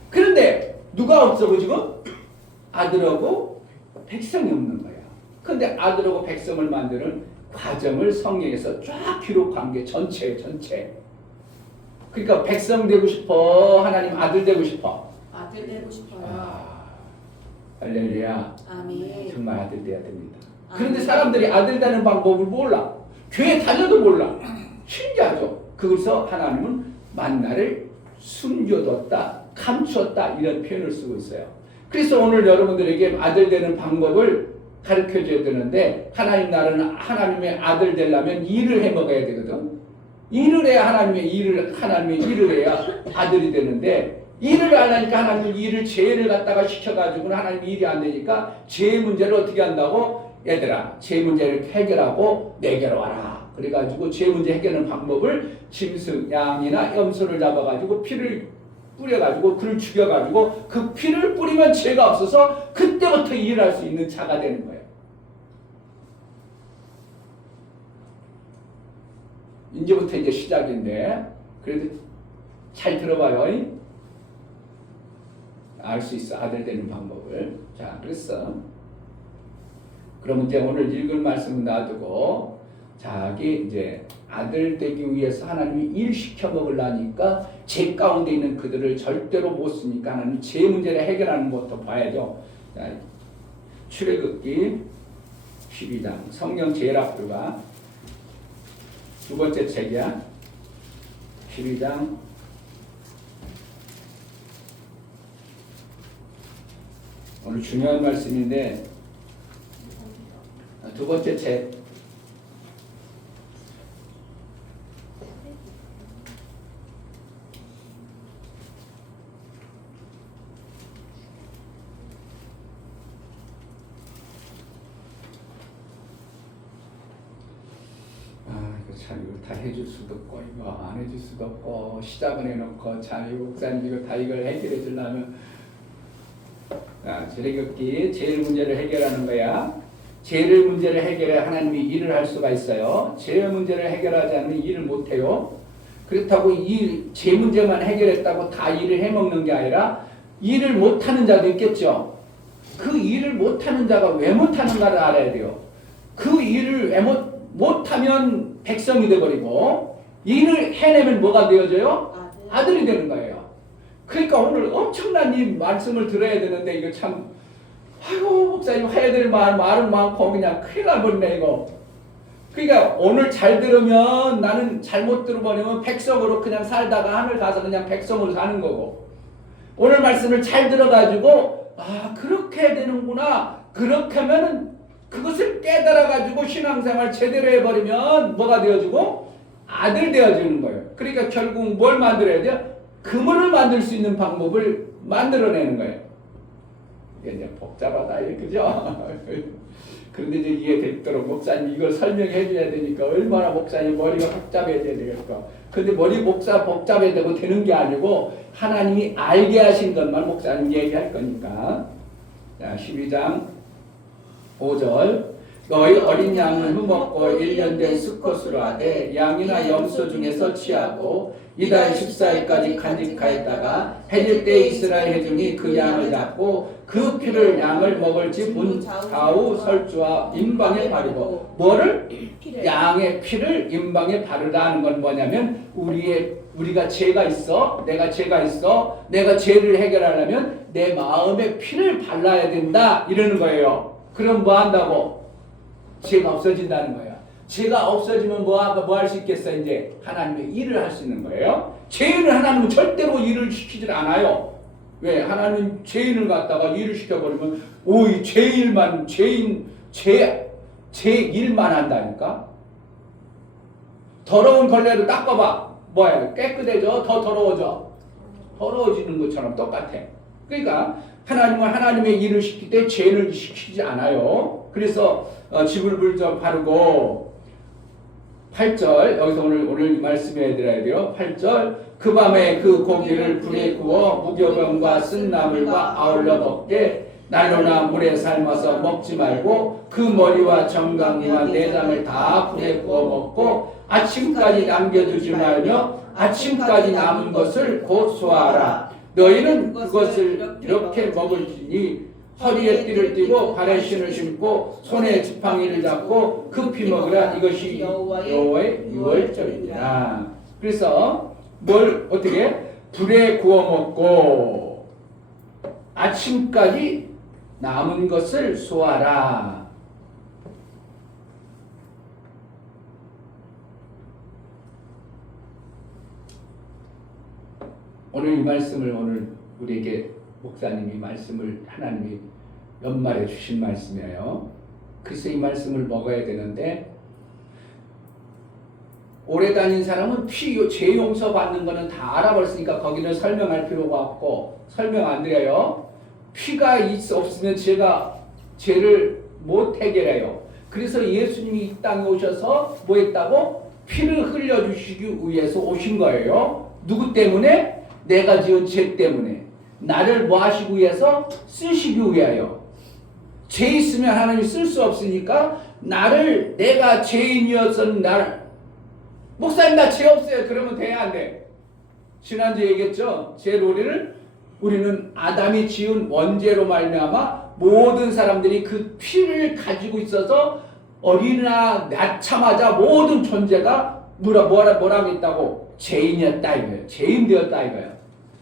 그런데 누가 없어 지금? 아들하고 백성이 없는 거야. 그런데 아들하고 백성을 만드는 과정을 성경에서 쫙 기록한 게 전체. 그러니까 백성 되고 싶어? 하나님 아들 되고 싶어? 아들 되고 싶어요. 할렐루야. 아멘. 정말 아들 돼야 됩니다. 그런데 사람들이 아들 되는 방법을 몰라. 교회 다녀도 몰라. 신기하죠? 그래서 하나님은 만나를 숨겨뒀다, 감추었다 이런 표현을 쓰고 있어요. 그래서 오늘 여러분들에게 아들 되는 방법을 가르쳐줘야 되는데 하나님 나라는 하나님의 아들 되려면 일을 해 먹어야 되거든. 일을 해야 하나님의 일을 해야 아들이 되는데 일을 안 하니까 하나님 일을 죄를 갖다가 시켜가지고는 하나님 일이 안 되니까 죄 문제를 어떻게 한다고? 얘들아, 죄 문제를 해결하고 내게로 와라. 그래가지고 죄 문제 해결하는 방법을 짐승, 양이나 염소를 잡아가지고 피를 뿌려가지고 그를 죽여가지고 그 피를 뿌리면 죄가 없어서 그때부터 일할 수 있는 자가 되는 거예요. 이제부터 이제 시작인데 그래도 잘 들어봐요. 알 수 있어. 아들 되는 방법을. 자, 그랬어. 그럼 이제 오늘 읽은 말씀 놔두고 자기 이제 아들 되기 위해서 하나님이 일 시켜 먹으려니까 죄 가운데 있는 그들을 절대로 못 쓰니까 하나님 죄 문제를 해결하는 것도 봐야죠. 자, 출애굽기 12장 성경 제일 앞으로 가. 두 번째 책이야. 12장 오늘 중요한 말씀인데 두 번째 책 참 이거 다 해줄 수도 없고 이거 안 해줄 수도 없고 시작은 해놓고 참 이거 목사님 이거 다 이걸 해결해 주려면 출애굽기 죄의 문제를 해결하는 거야. 죄의 문제를 해결해 하나님이 일을 할 수가 있어요. 죄의 문제를 해결하지 않으면 일을 못해요. 그렇다고 이 죄 문제만 해결했다고 다 일을 해먹는 게 아니라 일을 못하는 자도 있겠죠. 그 일을 못하는 자가 왜 못하는가를 알아야 돼요. 그 일을 왜 못하면 백성이 돼버리고 일을 해내면 뭐가 되어져요? 아들이 되는 거예요. 그러니까 오늘 엄청난 이 말씀을 들어야 되는데 이거 참 아이고 목사님 해야 될 말은 많고 그냥 큰일 나버리네 이거. 그러니까 오늘 잘 들으면 나는 잘못 들어버리면 백성으로 그냥 살다가 하늘 가서 그냥 백성으로 사는 거고 오늘 말씀을 잘 들어가지고 그렇게 되는구나. 그렇게 하면은 그것을 깨달아가지고 신앙생활 제대로 해버리면 뭐가 되어지고 아들 되어지는 거예요. 그러니까 결국 뭘 만들어야 돼요? 그물을 만들 수 있는 방법을 만들어내는 거예요. 이게 이제 복잡하다, 그죠? 그런데 이제 이해되도록 목사님 이걸 설명해 줘야 되니까 얼마나 목사님 머리가 복잡해야 되겠까. 근데 머리 복잡해야 되고 되는 게 아니고 하나님이 알게 하신 것만 목사님 얘기할 거니까. 자, 12장 5절. 너희 어린 양을 흠먹고 1년 된 수컷으로 하되 양이나 염소 중에서 취하고 이달 14일까지 간직하였다가 해질 때 이스라엘 회중이 그 양을 잡고 그 피를 양을 먹을지 문 좌우 설주와 임방에 바르고 뭐를? 양의 피를 임방에 바르라는 건 뭐냐면 우리가 죄가 있어. 내가 죄가 있어. 내가 죄를 해결하려면 내 마음에 피를 발라야 된다 이러는 거예요. 그럼 뭐 한다고? 죄가 없어진다는 거야. 죄가 없어지면 뭐 할 수 있겠어? 이제 하나님의 일을 할 수 있는 거예요. 죄인을 하나님은 절대로 일을 시키질 않아요. 왜? 하나님 죄인을 갖다가 일을 시켜버리면 오이 죄일만 죄 일만 한다니까. 더러운 걸레로 닦아봐. 뭐야? 깨끗해져? 더 더러워져? 더러워지는 것처럼 똑같아. 그러니까 하나님은 하나님의 일을 시킬 때 죄를 시키지 않아요. 그래서 지불 좀 바르고 8절 여기서 오늘 말씀해 드려야 돼요. 8절 그 밤에 그 고기를 불에 구워 무교병과 쓴 나물과 아울러 먹되 난로나 물에 삶아서 먹지 말고 그 머리와 정강이와 내장을 다 불에 구워 먹고 아침까지 남겨두지 말며 아침까지 남은 것을 곧 소화하라. 너희는 그것을 이렇게 먹을지니 허리에 띠를 띠고 발에 신을 신고 손에 지팡이를 잡고 급히 먹으라. 이것이 여호와의 유월절이니라. 그래서 뭘 어떻게 불에 구워 먹고 아침까지 남은 것을 소화하라. 오늘 이 말씀을 오늘 우리에게 목사님이 말씀을 하나님이 연말에 주신 말씀이에요. 그래서 이 말씀을 먹어야 되는데 오래 다닌 사람은 죄 용서 받는 거는 다 알아버렸으니까 거기는 설명할 필요가 없고 설명 안 드려요. 피가 없으면 죄를 못 해결해요. 그래서 예수님이 이 땅에 오셔서 뭐 했다고? 피를 흘려주시기 위해서 오신 거예요. 누구 때문에? 내가 지은 죄 때문에. 나를 뭐 하시기 위해서? 쓰시기 위하여. 죄 있으면 하나님이 쓸 수 없으니까 내가 죄인이었던 목사님 나 죄 없어요. 그러면 돼야 안 돼. 지난주에 얘기했죠. 우리는 아담이 지은 원죄로 말미암아 모든 사람들이 그 피를 가지고 있어서 어린이나 낳자마자 모든 존재가 뭐라고 했다고? 죄인이었다 이거예요. 죄인 되었다 이거예요.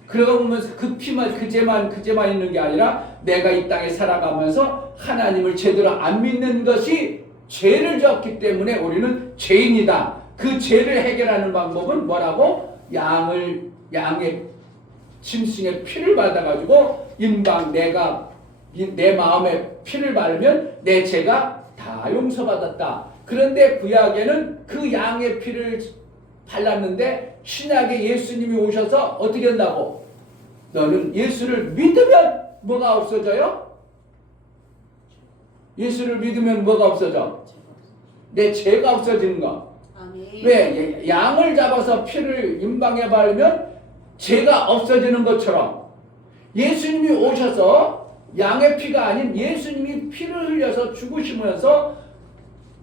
그러고 보면 그 피만 그제만 있는 게 아니라 내가 이 땅에 살아가면서 하나님을 제대로 안 믿는 것이 죄를 졌기 때문에 우리는 죄인이다. 그 죄를 해결하는 방법은 뭐라고? 양의 짐승의 피를 받아가지고 임방 내 마음에 피를 바르면 내 죄가 다 용서받았다. 그런데 구약에는 그 양의 피를 발랐는데 신약에 예수님이 오셔서 어떻게 한다고? 너는 예수를 믿으면 뭐가 없어져요? 예수를 믿으면 뭐가 없어져? 내 죄가 없어지는 거. 아멘. 왜? 양을 잡아서 피를 임방에 바르면 죄가 없어지는 것처럼 예수님이 오셔서 양의 피가 아닌 예수님이 피를 흘려서 죽으시면서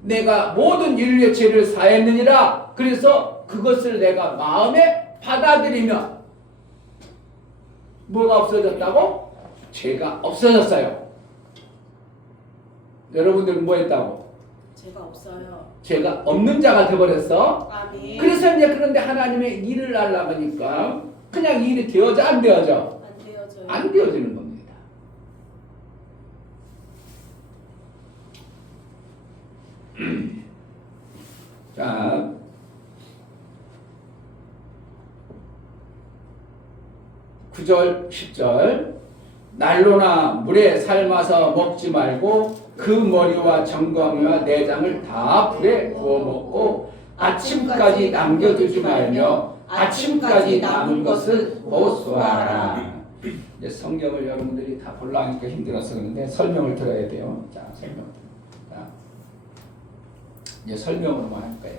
내가 모든 인류의 죄를 사했느니라. 그래서 그것을 내가 마음에 받아들이면 뭐가 없어졌다고? 죄가 없어졌어요. 여러분들은 뭐 했다고? 제가 없어요. 죄가 없는 자가 되어버렸어. 아멘. 그래서 이제 그런데 하나님의 일을 하려고 하니까 그냥 일이 되어져 안 되어져? 안 되어져요. 안 되어지는 겁니다. 자 9절 9절 10절 난로나 물에 삶아서 먹지 말고 그 머리와 정강이와 내장을 다 불에 구워 먹고 아침까지 남겨두지 말며 아침까지 남은 것을 보수하라. 이제 성경을 여러분들이 다 볼라니까 힘들어서 그런데 설명을 들어야 돼요. 자, 설명. 자, 이제 설명으로만 할 거예요.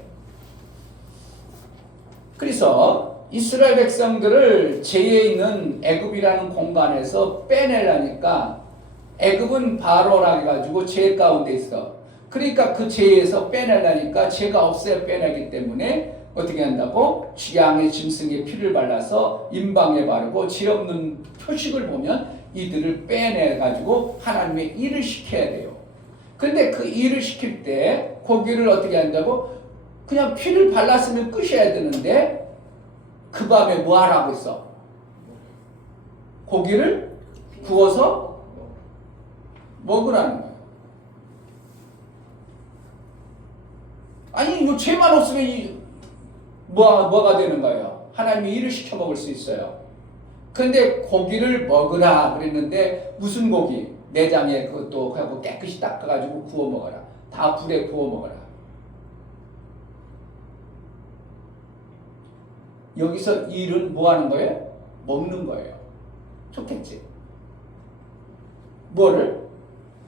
그래서 이스라엘 백성들을 제에 있는 애굽이라는 공간에서 빼내려니까 애굽은 바로라 해가지고 제 가운데 있어. 그러니까 그 제에서 빼내려니까 제가 없애야 빼내기 때문에 어떻게 한다고? 양의 짐승의 피를 발라서 임방에 바르고 죄 없는 표식을 보면 이들을 빼내가지고 하나님의 일을 시켜야 돼요. 그런데 그 일을 시킬 때 고기를 어떻게 한다고? 그냥 피를 발랐으면 끝이어야 되는데 그 밤에 뭐 하라고 했어? 고기를 구워서 먹으라는 거예요. 아니 이거 죄만 없으면 뭐가 되는 거예요? 하나님이 일을 시켜 먹을 수 있어요. 근데 고기를 먹으라 그랬는데 무슨 고기? 내장에 그것도 하고 깨끗이 닦아가지고 구워 먹어라. 다 불에 구워 먹어라. 여기서 일은 뭐 하는 거예요? 먹는 거예요. 좋겠지? 뭐를?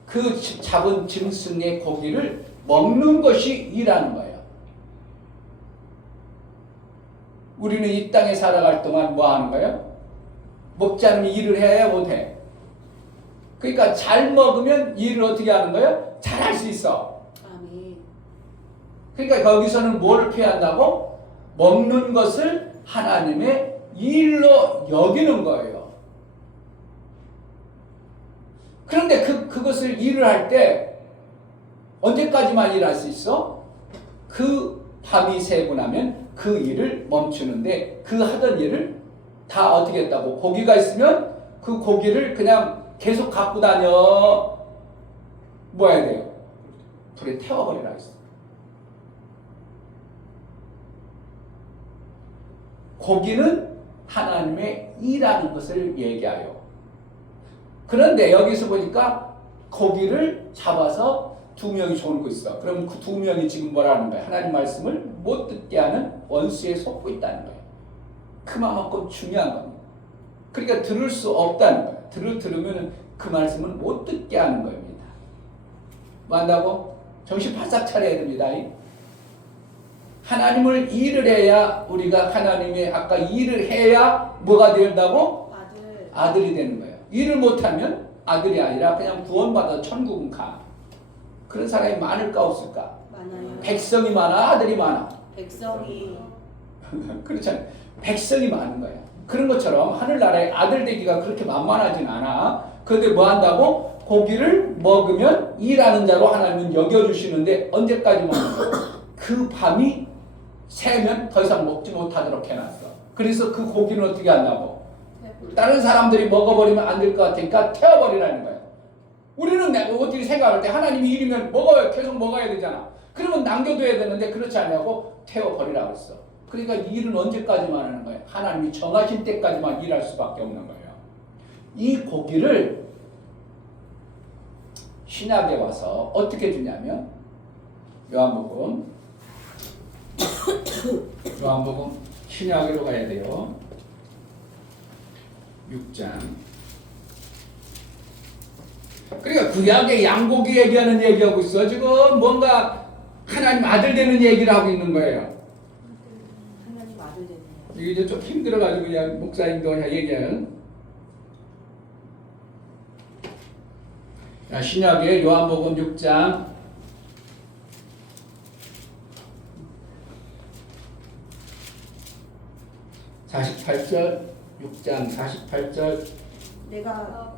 그 잡은 짐승의 고기를 먹는 것이 일하는 거예요. 우리는 이 땅에 살아갈 동안 뭐 하는 거예요? 먹지 않으면 일을 해야 못해. 그러니까 잘 먹으면 일을 어떻게 하는 거예요? 잘 할 수 있어. 아멘. 그러니까 거기서는 뭐를 피한다고? 먹는 것을 하나님의 일로 여기는 거예요. 그런데 그것을 일을 할 때 언제까지만 일할 수 있어? 그 밤이 새고 나면 그 일을 멈추는데 그 하던 일을 다 어떻게 했다고? 고기가 있으면 그 고기를 그냥 계속 갖고 다녀. 뭐 해야 돼요? 불에 태워버리라 했어. 고기는 하나님의 일하는 것을 얘기하여. 그런데 여기서 보니까 고기를 잡아서 2명이 졸고 있어. 그럼 그 2명이 지금 뭐라는 거야? 하나님 말씀을 못 듣게 하는 원수에 속고 있다는 거예요. 그만큼 중요한 겁니다. 그러니까 들을 수 없다는 거예요. 들으면 그 말씀을 못 듣게 하는 겁니다. 뭐 한다고? 정신 바싹 차려야 됩니다. 하나님을 일을 해야 우리가 하나님의 아까 일을 해야 뭐가 된다고? 아들이 되는 거예요. 일을 못하면 아들이 아니라 그냥 구원받아 천국은 가. 그런 사람이 많을까 없을까? 많아요. 백성이 많아 아들이 많아? 백성이. 그렇잖아요. 백성이 많은 거야. 그런 것처럼 하늘나라의 아들 되기가 그렇게 만만하진 않아. 그런데 뭐 한다고? 고기를 먹으면 일하는 자로 하나님은 여겨주시는데 언제까지만 그 밤이 새면 더 이상 먹지 못하도록 해놨어. 그래서 그 고기는 어떻게 한다고? 다른 사람들이 먹어버리면 안 될 것 같으니까 태워버리라는 거야. 우리는 내가 어떻게 생각할 때 하나님이 일이면 먹어야 계속 먹어야 되잖아. 그러면 남겨둬야 되는데 그렇지 않냐고 태워버리라고 했어. 그러니까 일은 언제까지만 하는 거예요? 하나님이 정하신 때까지만 일할 수밖에 없는 거예요. 이 고기를 신약에 와서 어떻게 주냐면 요한복음 신약으로 가야 돼요. 6장. 그러니까 구약의 양고기 얘기하는 얘기하고 있어. 지금 뭔가 하나님 아들 되는 얘기를 하고 있는 거예요. 하나님 아들 되네요. 이게 이제 좀 힘들어가지고 그냥 목사님도 그냥 얘기해요. 신약의 요한복음 6장 48절 6장 48절 내가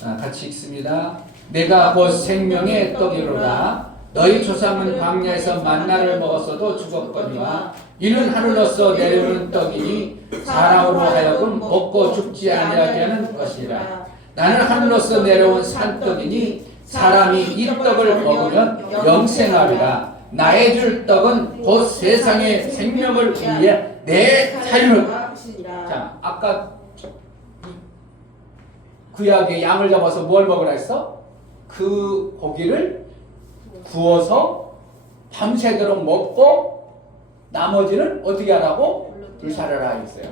같이 읽습니다. 내가 곧 생명의 떡이로다. 너희 조상은 광야에서 만나를 먹었어도 죽었거니와 이는 하늘로서 내려오는 떡이니 사람으로 하여금 먹고 죽지 아니하게 하는 것이라. 나는 하늘로서 내려온 산떡이니 사람이 이 떡을 먹으면 영생하리라. 나의 줄 떡은 곧 세상의 생명을 위해 내 자유를 먹으시니라. 자, 아까 구약의 양을 잡아서 뭘 먹으라 했어? 그 고기를 구워서 밤새도록 먹고 나머지는 어떻게 하라고? 불사르라 했어요.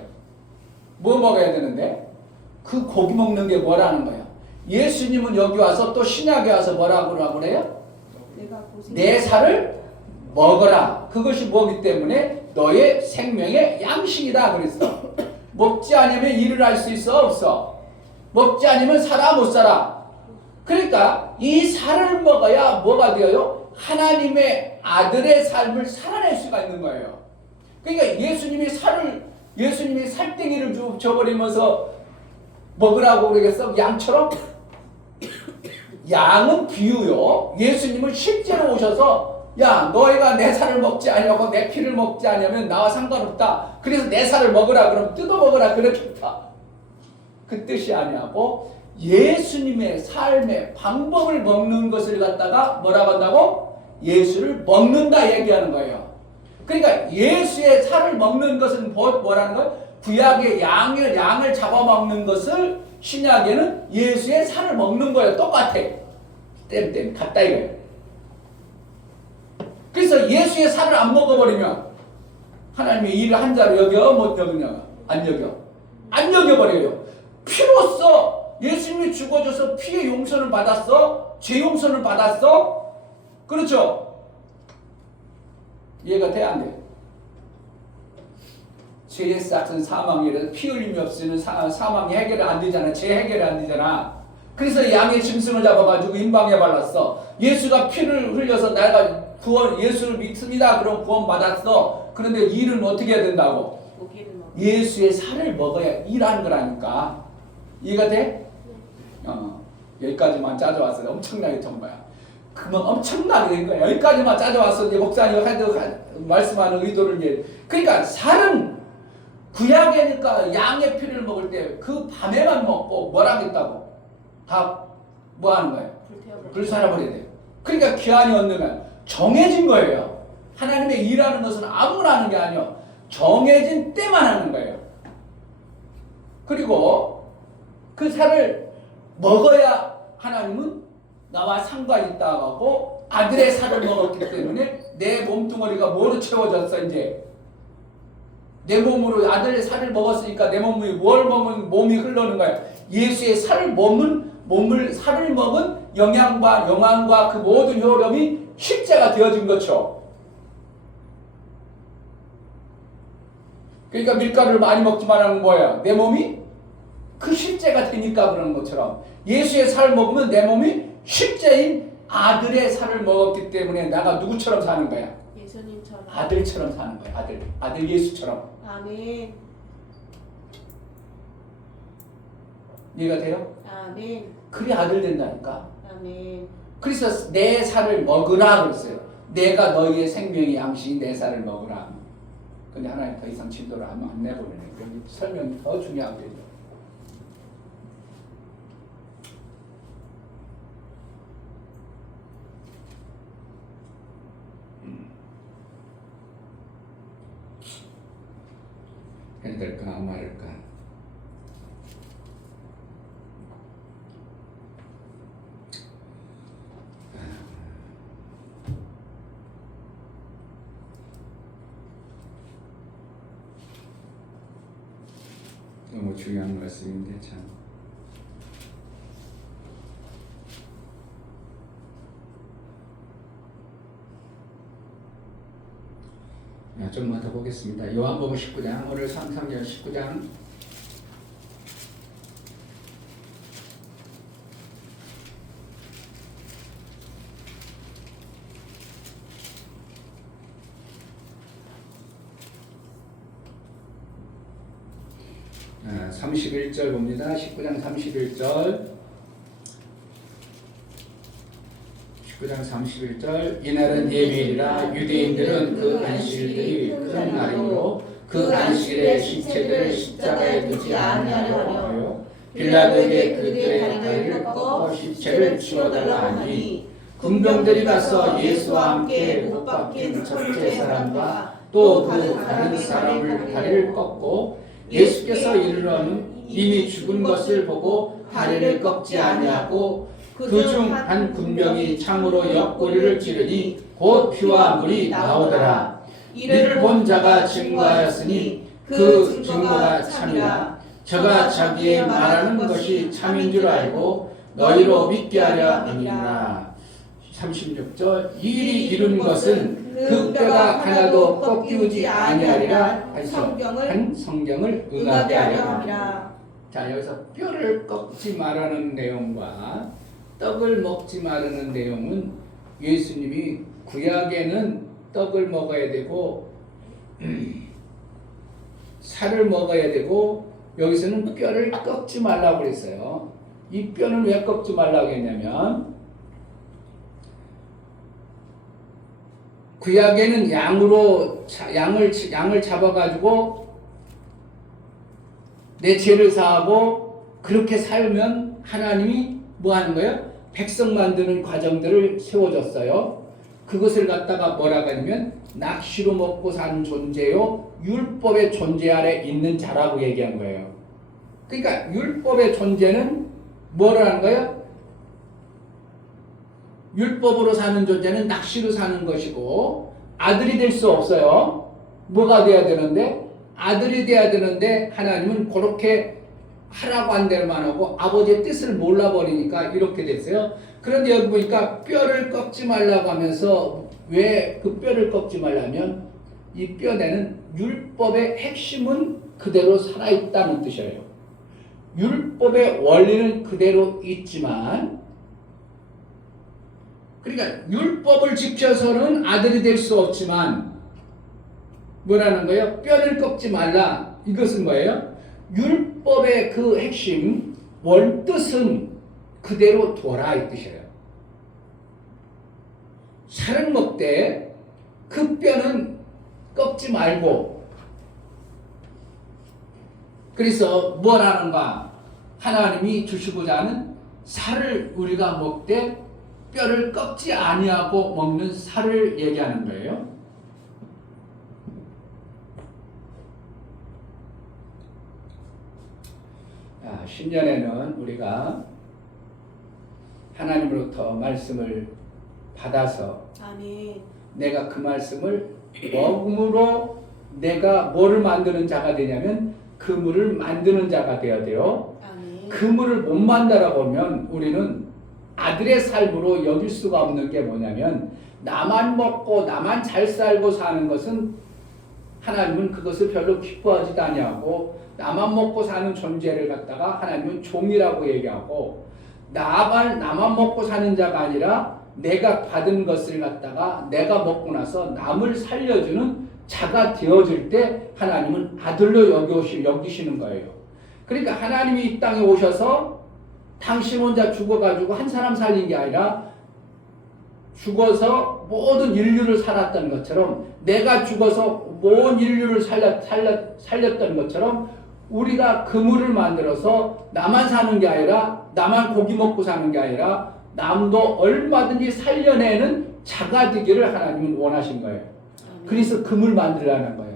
뭐 먹어야 되는데? 그 고기 먹는 게 뭐라는 거야? 예수님은 여기 와서 또 신약에 와서 뭐라고 그래요? 내 살을 먹어라. 그것이 뭐기 때문에 너의 생명의 양식이다 그랬어. 먹지 않으면 일을 할 수 있어? 없어? 먹지 않으면 살아? 못 살아? 그러니까 이 살을 먹어야 뭐가 되어요? 하나님의 아들의 삶을 살아낼 수가 있는 거예요. 그러니까 예수님이 살덩이를 줘버리면서 먹으라고 그러겠어? 양처럼? 양은 비유요. 예수님은 실제로 오셔서 야 너희가 내 살을 먹지 아니하고 내 피를 먹지 않으면 나와 상관없다. 그래서 내 살을 먹으라 그럼 뜯어 먹으라 그렇겠다. 그 뜻이 아니하고 예수님의 삶의 방법을 먹는 것을 갖다가 뭐라고 한다고? 예수를 먹는다 얘기하는 거예요. 그러니까 예수의 살을 먹는 것은 뭐라는 거예요? 구약의 양을 잡아먹는 것을 신약에는 예수의 살을 먹는 거예요. 똑같아. 땜 같다 이거예요. 그래서 예수의 살을 안 먹어버리면 하나님의 일을 한 자로 여겨? 못 여기냐? 안 여겨. 안 여겨버려요. 피로써 예수님이 죽어줘서 피의 용서를 받았어? 죄 용서를 받았어? 그렇죠? 이해가 돼? 안 돼? 죄의 싹은 사망이라서 피 흘림이 없으면 사망이 해결이 안 되잖아. 죄 해결이 안 되잖아. 그래서 양의 짐승을 잡아가지고 임방에 발랐어. 예수가 피를 흘려서 내가 예수를 믿습니다. 그럼 구원 받았어. 그런데 일은 어떻게 해야 된다고? 예수의 살을 먹어야 일하는 거라니까. 이해가 돼? 여기까지만 짜져왔어. 엄청나게 정말. 그만 엄청나게 된 거야. 여기까지만 짜져왔어. 이제 목사님 말씀하는 의도를 이제. 그러니까 살은 구약이니까 양의 피를 먹을 때 그 밤에만 먹고 뭘 하겠다고? 다 뭐 하는 거예요? 불살아버려야 돼요. 그러니까 기한이 없는 정해진 거예요. 하나님의 일하는 것은 아무나 하는 게 아니요. 정해진 때만 하는 거예요. 그리고 그 살을 먹어야 하나님은 나와 상관이 있다고 하고 아들의 살을 먹었기 때문에 내 몸뚱어리가 뭐로 채워졌어 이제. 내 몸으로 아들의 살을 먹었으니까 내 몸이 뭘 먹으면 몸이 흐르는 거야. 예수의 살을 먹은 영양과 그 모든 효력이 실제가 되어진 거죠. 그러니까 밀가루를 많이 먹지 말라는 거야. 내 몸이 그 실제가 되니까 그러는 것처럼 예수의 살을 먹으면 내 몸이 실제인 아들의 살을 먹었기 때문에 내가 누구처럼 사는 거야? 예수님처럼. 아들처럼 사는 거야. 아들 예수처럼. 아멘. 이해가 돼요? 아멘. 그래 아들 된다니까. 아멘. 그래서 내 살을 먹으라 그랬어요. 내가 너희의 생명의 양식이 내 살을 먹으라. 근데 하나님 더 이상 진도를 안 내보내네. 여기 설명이 더 중요한 거죠. 해야 될까 말을까? 너무 중요한 말씀인데 참. 좀만 더 보겠습니다. 요한복음 19장 오늘 3장 19장 아, 31절 봅니다. 19장 31절 19장 31절 이날은 예배일이라 유대인들은 그 안식일이 큰 날이므로 그 안식일에 시체들을 십자가에 두지 아니하려 하여 빌라도에게 그들의 다리를 꺾어 시체를 치워달라 하니 군병들이 가서 예수와 함께 못 박힌 첫째 사람과 또 그 다른 사람을 다리를 꺾고 예수께서 이르러는 이미 죽은 것을 보고 다리를 꺾지 아니하고 그중 한 군병이 창으로 옆구리를 찌르니 곧 피와 물이 나오더라. 이를 본 자가 증거하였으니 그 증거가 참이라. 저가 자기의 말하는 것이 참인 줄 알고 너희로 믿게 하려 함이라. 36절 이 일이 이룬 것은 그 뼈가 하나도 꺾이지 아니하리라 하시오. 한 성경을 응하게 하려 함이라. 자, 여기서 뼈를 꺾지 말라는 내용과 떡을 먹지 말라는 내용은 예수님이 구약에는 떡을 먹어야 되고 살을 먹어야 되고 여기서는 뼈를 꺾지 말라고 그랬어요. 이 뼈는 왜 꺾지 말라고 했냐면 구약에는 양을 잡아가지고 내 죄를 사하고 그렇게 살면 하나님이 뭐 하는 거예요? 백성 만드는 과정들을 세워줬어요. 그것을 갖다가 뭐라고 하냐면 낚시로 먹고 사는 존재요 율법의 존재 아래 있는 자라고 얘기한 거예요. 그러니까 율법의 존재는 뭐라는 거예요? 율법으로 사는 존재는 낚시로 사는 것이고 아들이 될 수 없어요. 뭐가 돼야 되는데? 아들이 돼야 되는데 하나님은 그렇게 하라고 한 대로만 하고 아버지의 뜻을 몰라버리니까 이렇게 됐어요. 그런데 여기 보니까 뼈를 꺾지 말라고 하면서 왜 그 뼈를 꺾지 말라면 이 뼈대는 율법의 핵심은 그대로 살아있다는 뜻이에요. 율법의 원리는 그대로 있지만 그러니까 율법을 지켜서는 아들이 될 수 없지만 뭐라는 거예요? 뼈를 꺾지 말라. 이것은 뭐예요? 율법의 그 핵심 원뜻은 그대로 둬라 이 뜻이에요. 살을 먹되 그 뼈는 꺾지 말고 그래서 뭐라는가? 하나님이 주시고자 하는 살을 우리가 먹되 뼈를 꺾지 아니하고 먹는 살을 얘기하는 거예요. 신년에는 우리가 하나님으로부터 말씀을 받아서 아멘. 내가 그 말씀을 먹음으로 내가 뭐를 만드는 자가 되냐면 그물을 만드는 자가 되어야 돼요. 아멘. 그물을 못 만들어 보면 우리는 아들의 삶으로 여길 수가 없는 게 뭐냐면 나만 먹고 나만 잘 살고 사는 것은 하나님은 그것을 별로 기뻐하지도 아니하고 나만 먹고 사는 존재를 갖다가 하나님은 종이라고 얘기하고 나만 먹고 사는 자가 아니라 내가 받은 것을 갖다가 내가 먹고 나서 남을 살려주는 자가 되어질 때 하나님은 아들로 여기시는 거예요. 그러니까 하나님이 이 땅에 오셔서 당신 혼자 죽어가지고 한 사람 살린 게 아니라 죽어서 모든 인류를 살았던 것처럼 내가 죽어서 모든 인류를 살렸던 것처럼 우리가 그물을 만들어서 나만 사는 게 아니라 나만 고기 먹고 사는 게 아니라 남도 얼마든지 살려내는 자가 되기를 하나님은 원하신 거예요. 그래서 그물 만들라는 거예요.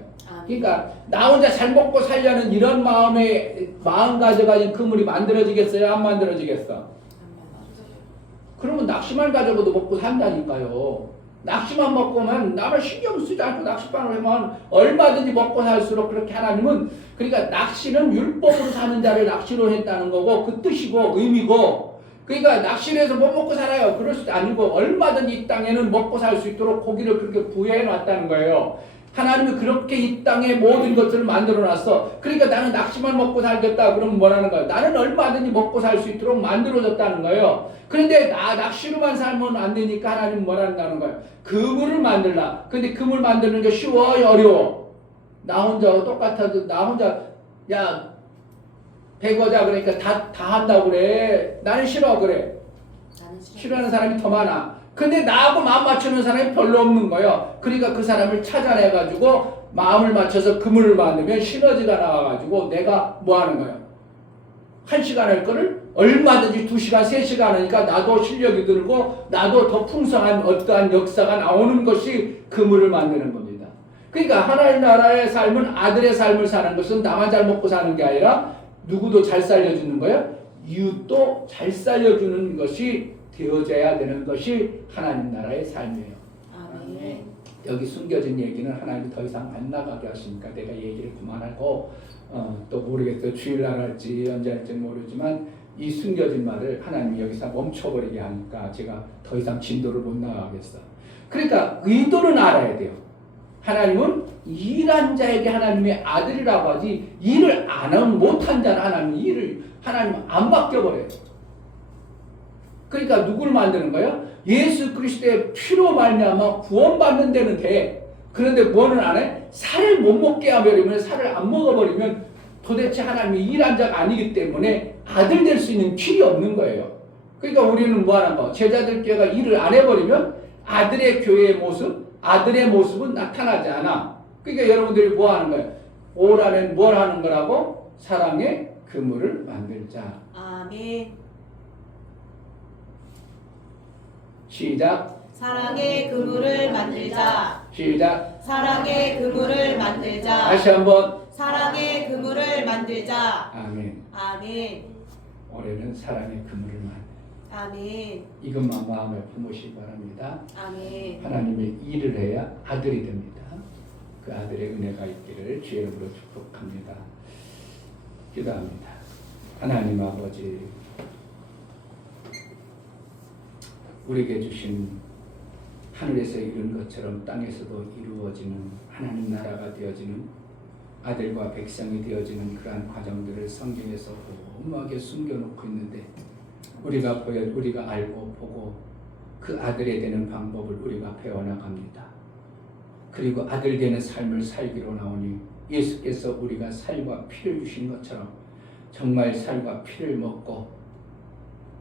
그러니까 나 혼자 잘 먹고 살려는 이런 마음 가져가진 그물이 만들어지겠어요? 안 만들어지겠어? 그러면 낚시만 가져고도 먹고 산다니까요. 낚시만 먹고만 남을 신경 쓰지 않고 낚시방을 하면 얼마든지 먹고 살수록 그렇게 하나님은 그러니까 낚시는 율법으로 사는 자를 낚시로 했다는 거고 그 뜻이고 의미고 그러니까 낚시를 해서 못 먹고 살아요. 그럴 수도 아니고 얼마든지 이 땅에는 먹고 살 수 있도록 고기를 그렇게 부여해 놨다는 거예요. 하나님이 그렇게 이 땅에 모든 것들을 만들어 놨어. 그러니까 나는 낚시만 먹고 살겠다 그러면 뭐라는 거예요? 나는 얼마든지 먹고 살 수 있도록 만들어졌다는 거예요. 그런데 낚시로만 살면 안 되니까 하나님은 뭐라는 거예요? 그물을 만들라. 근데 그물 만드는 게 쉬워요? 어려워? 나 혼자 똑같아도 나 혼자 야 배거자 그러니까 다 한다고 그래. 나는 싫어 그래. 싫어하는 사람이 더 많아. 근데 나하고 마음 맞추는 사람이 별로 없는 거예요. 그러니까 그 사람을 찾아내가지고 마음을 맞춰서 그물을 만들면 시너지가 나와가지고 내가 뭐 하는 거예요? 1시간 할 거를 얼마든지 2시간, 3시간 하니까 나도 실력이 들고 나도 더 풍성한 어떠한 역사가 나오는 것이 그물을 만드는 겁니다. 그러니까 하나님 나라의 삶은 아들의 삶을 사는 것은 나만 잘 먹고 사는 게 아니라 누구도 잘 살려주는 거예요. 이웃도 잘 살려주는 것이 되어져야 되는 것이 하나님 나라의 삶이에요. 아멘. 여기 숨겨진 얘기는 하나님이 더 이상 안 나가게 하시니까 내가 얘기를 그만하고 또 모르겠어요. 주일날 할지 언제 할지 모르지만 이 숨겨진 말을 하나님이 여기서 멈춰버리게 하니까 제가 더 이상 진도를 못 나가겠어. 그러니까 의도는 알아야 돼요. 하나님은 일한 자에게 하나님의 아들이라고 하지 일을 안 하면 못한 자는 하나님은 안 맡겨버려요. 그러니까 누굴 만드는 거예요? 예수 그리스도의 피로 말미암아 구원받는 데는 돼. 그런데 뭐는 안 해? 살을 못 먹게 하버리면 살을 안 먹어버리면 도대체 하나님이 일한 자가 아니기 때문에 아들 될 수 있는 길이 없는 거예요. 그러니까 우리는 뭐 하는 거? 제자들께가 일을 안 해버리면 아들의 교회의 모습, 아들의 모습은 나타나지 않아. 그러니까 여러분들이 뭐 하는 거예요? 올 안엔 뭘 하는 거라고? 사랑의 그물을 만들자. 아멘. 시작. 사랑의 그물을 만들자. 시작. 사랑의 그물을 만들자. 다시 한번. 사랑의 그물을 만들자. 아멘. 아멘. 올해는 사랑의 그물을 만들. 아멘. 이것만 마음에 품으시기 바랍니다. 아멘. 하나님의 일을 해야 아들이 됩니다. 그 아들의 은혜가 있기를 주의 이름으로 축복합니다. 기도합니다. 하나님 아버지, 우리에게 주신 하늘에서 이룬 것처럼 땅에서도 이루어지는 하나님 나라가 되어지는 아들과 백성이 되어지는 그러한 과정들을 성경에서 꼼꼼하게 숨겨놓고 있는데 우리가 알고 보고 그 아들이 되는 방법을 우리가 배워나갑니다. 그리고 아들 되는 삶을 살기로 나오니 예수께서 우리가 살과 피를 주신 것처럼 정말 살과 피를 먹고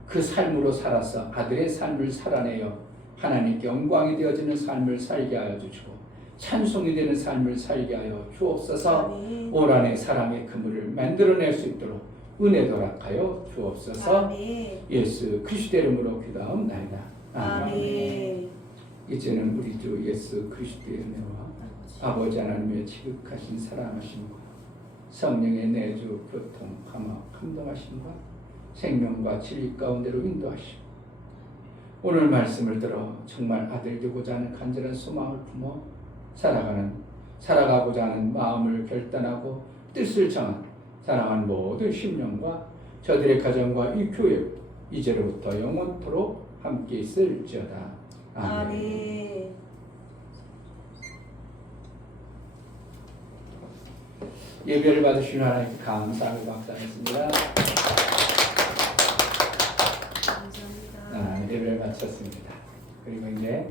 그 삶으로 살아서 아들의 삶을 살아내어 하나님께 영광이 되어지는 삶을 살게 하여 주시고 찬송이 되는 삶을 살게 하여 주옵소서. 아멘. 올 한해 사랑의 그물을 만들어낼 수 있도록 은혜 도락하여 주옵소서. 아멘. 예수 그리스도 이름으로 기도하옵나이다. 아멘. 이제는 우리 주 예수 그리스도의 은혜와 아버지 하나님의 지극하신 사랑하심과 성령의 내주 교통 감동하심과 생명과 진리 가운데로 인도하시고 오늘 말씀을 들어 정말 아들 되고자 하는 간절한 소망을 품어 살아가고자 하는 마음을 결단하고 뜻을 정한 사랑하는 모든 심령과 저들의 가정과 이 교회 이제로부터 영원토록 함께 있을지어다. 아멘. 아멘. 예배를 받으신 하나님께 감사하고 감사했습니다. 감사합니다. 예배를 마쳤습니다. 그리고 이제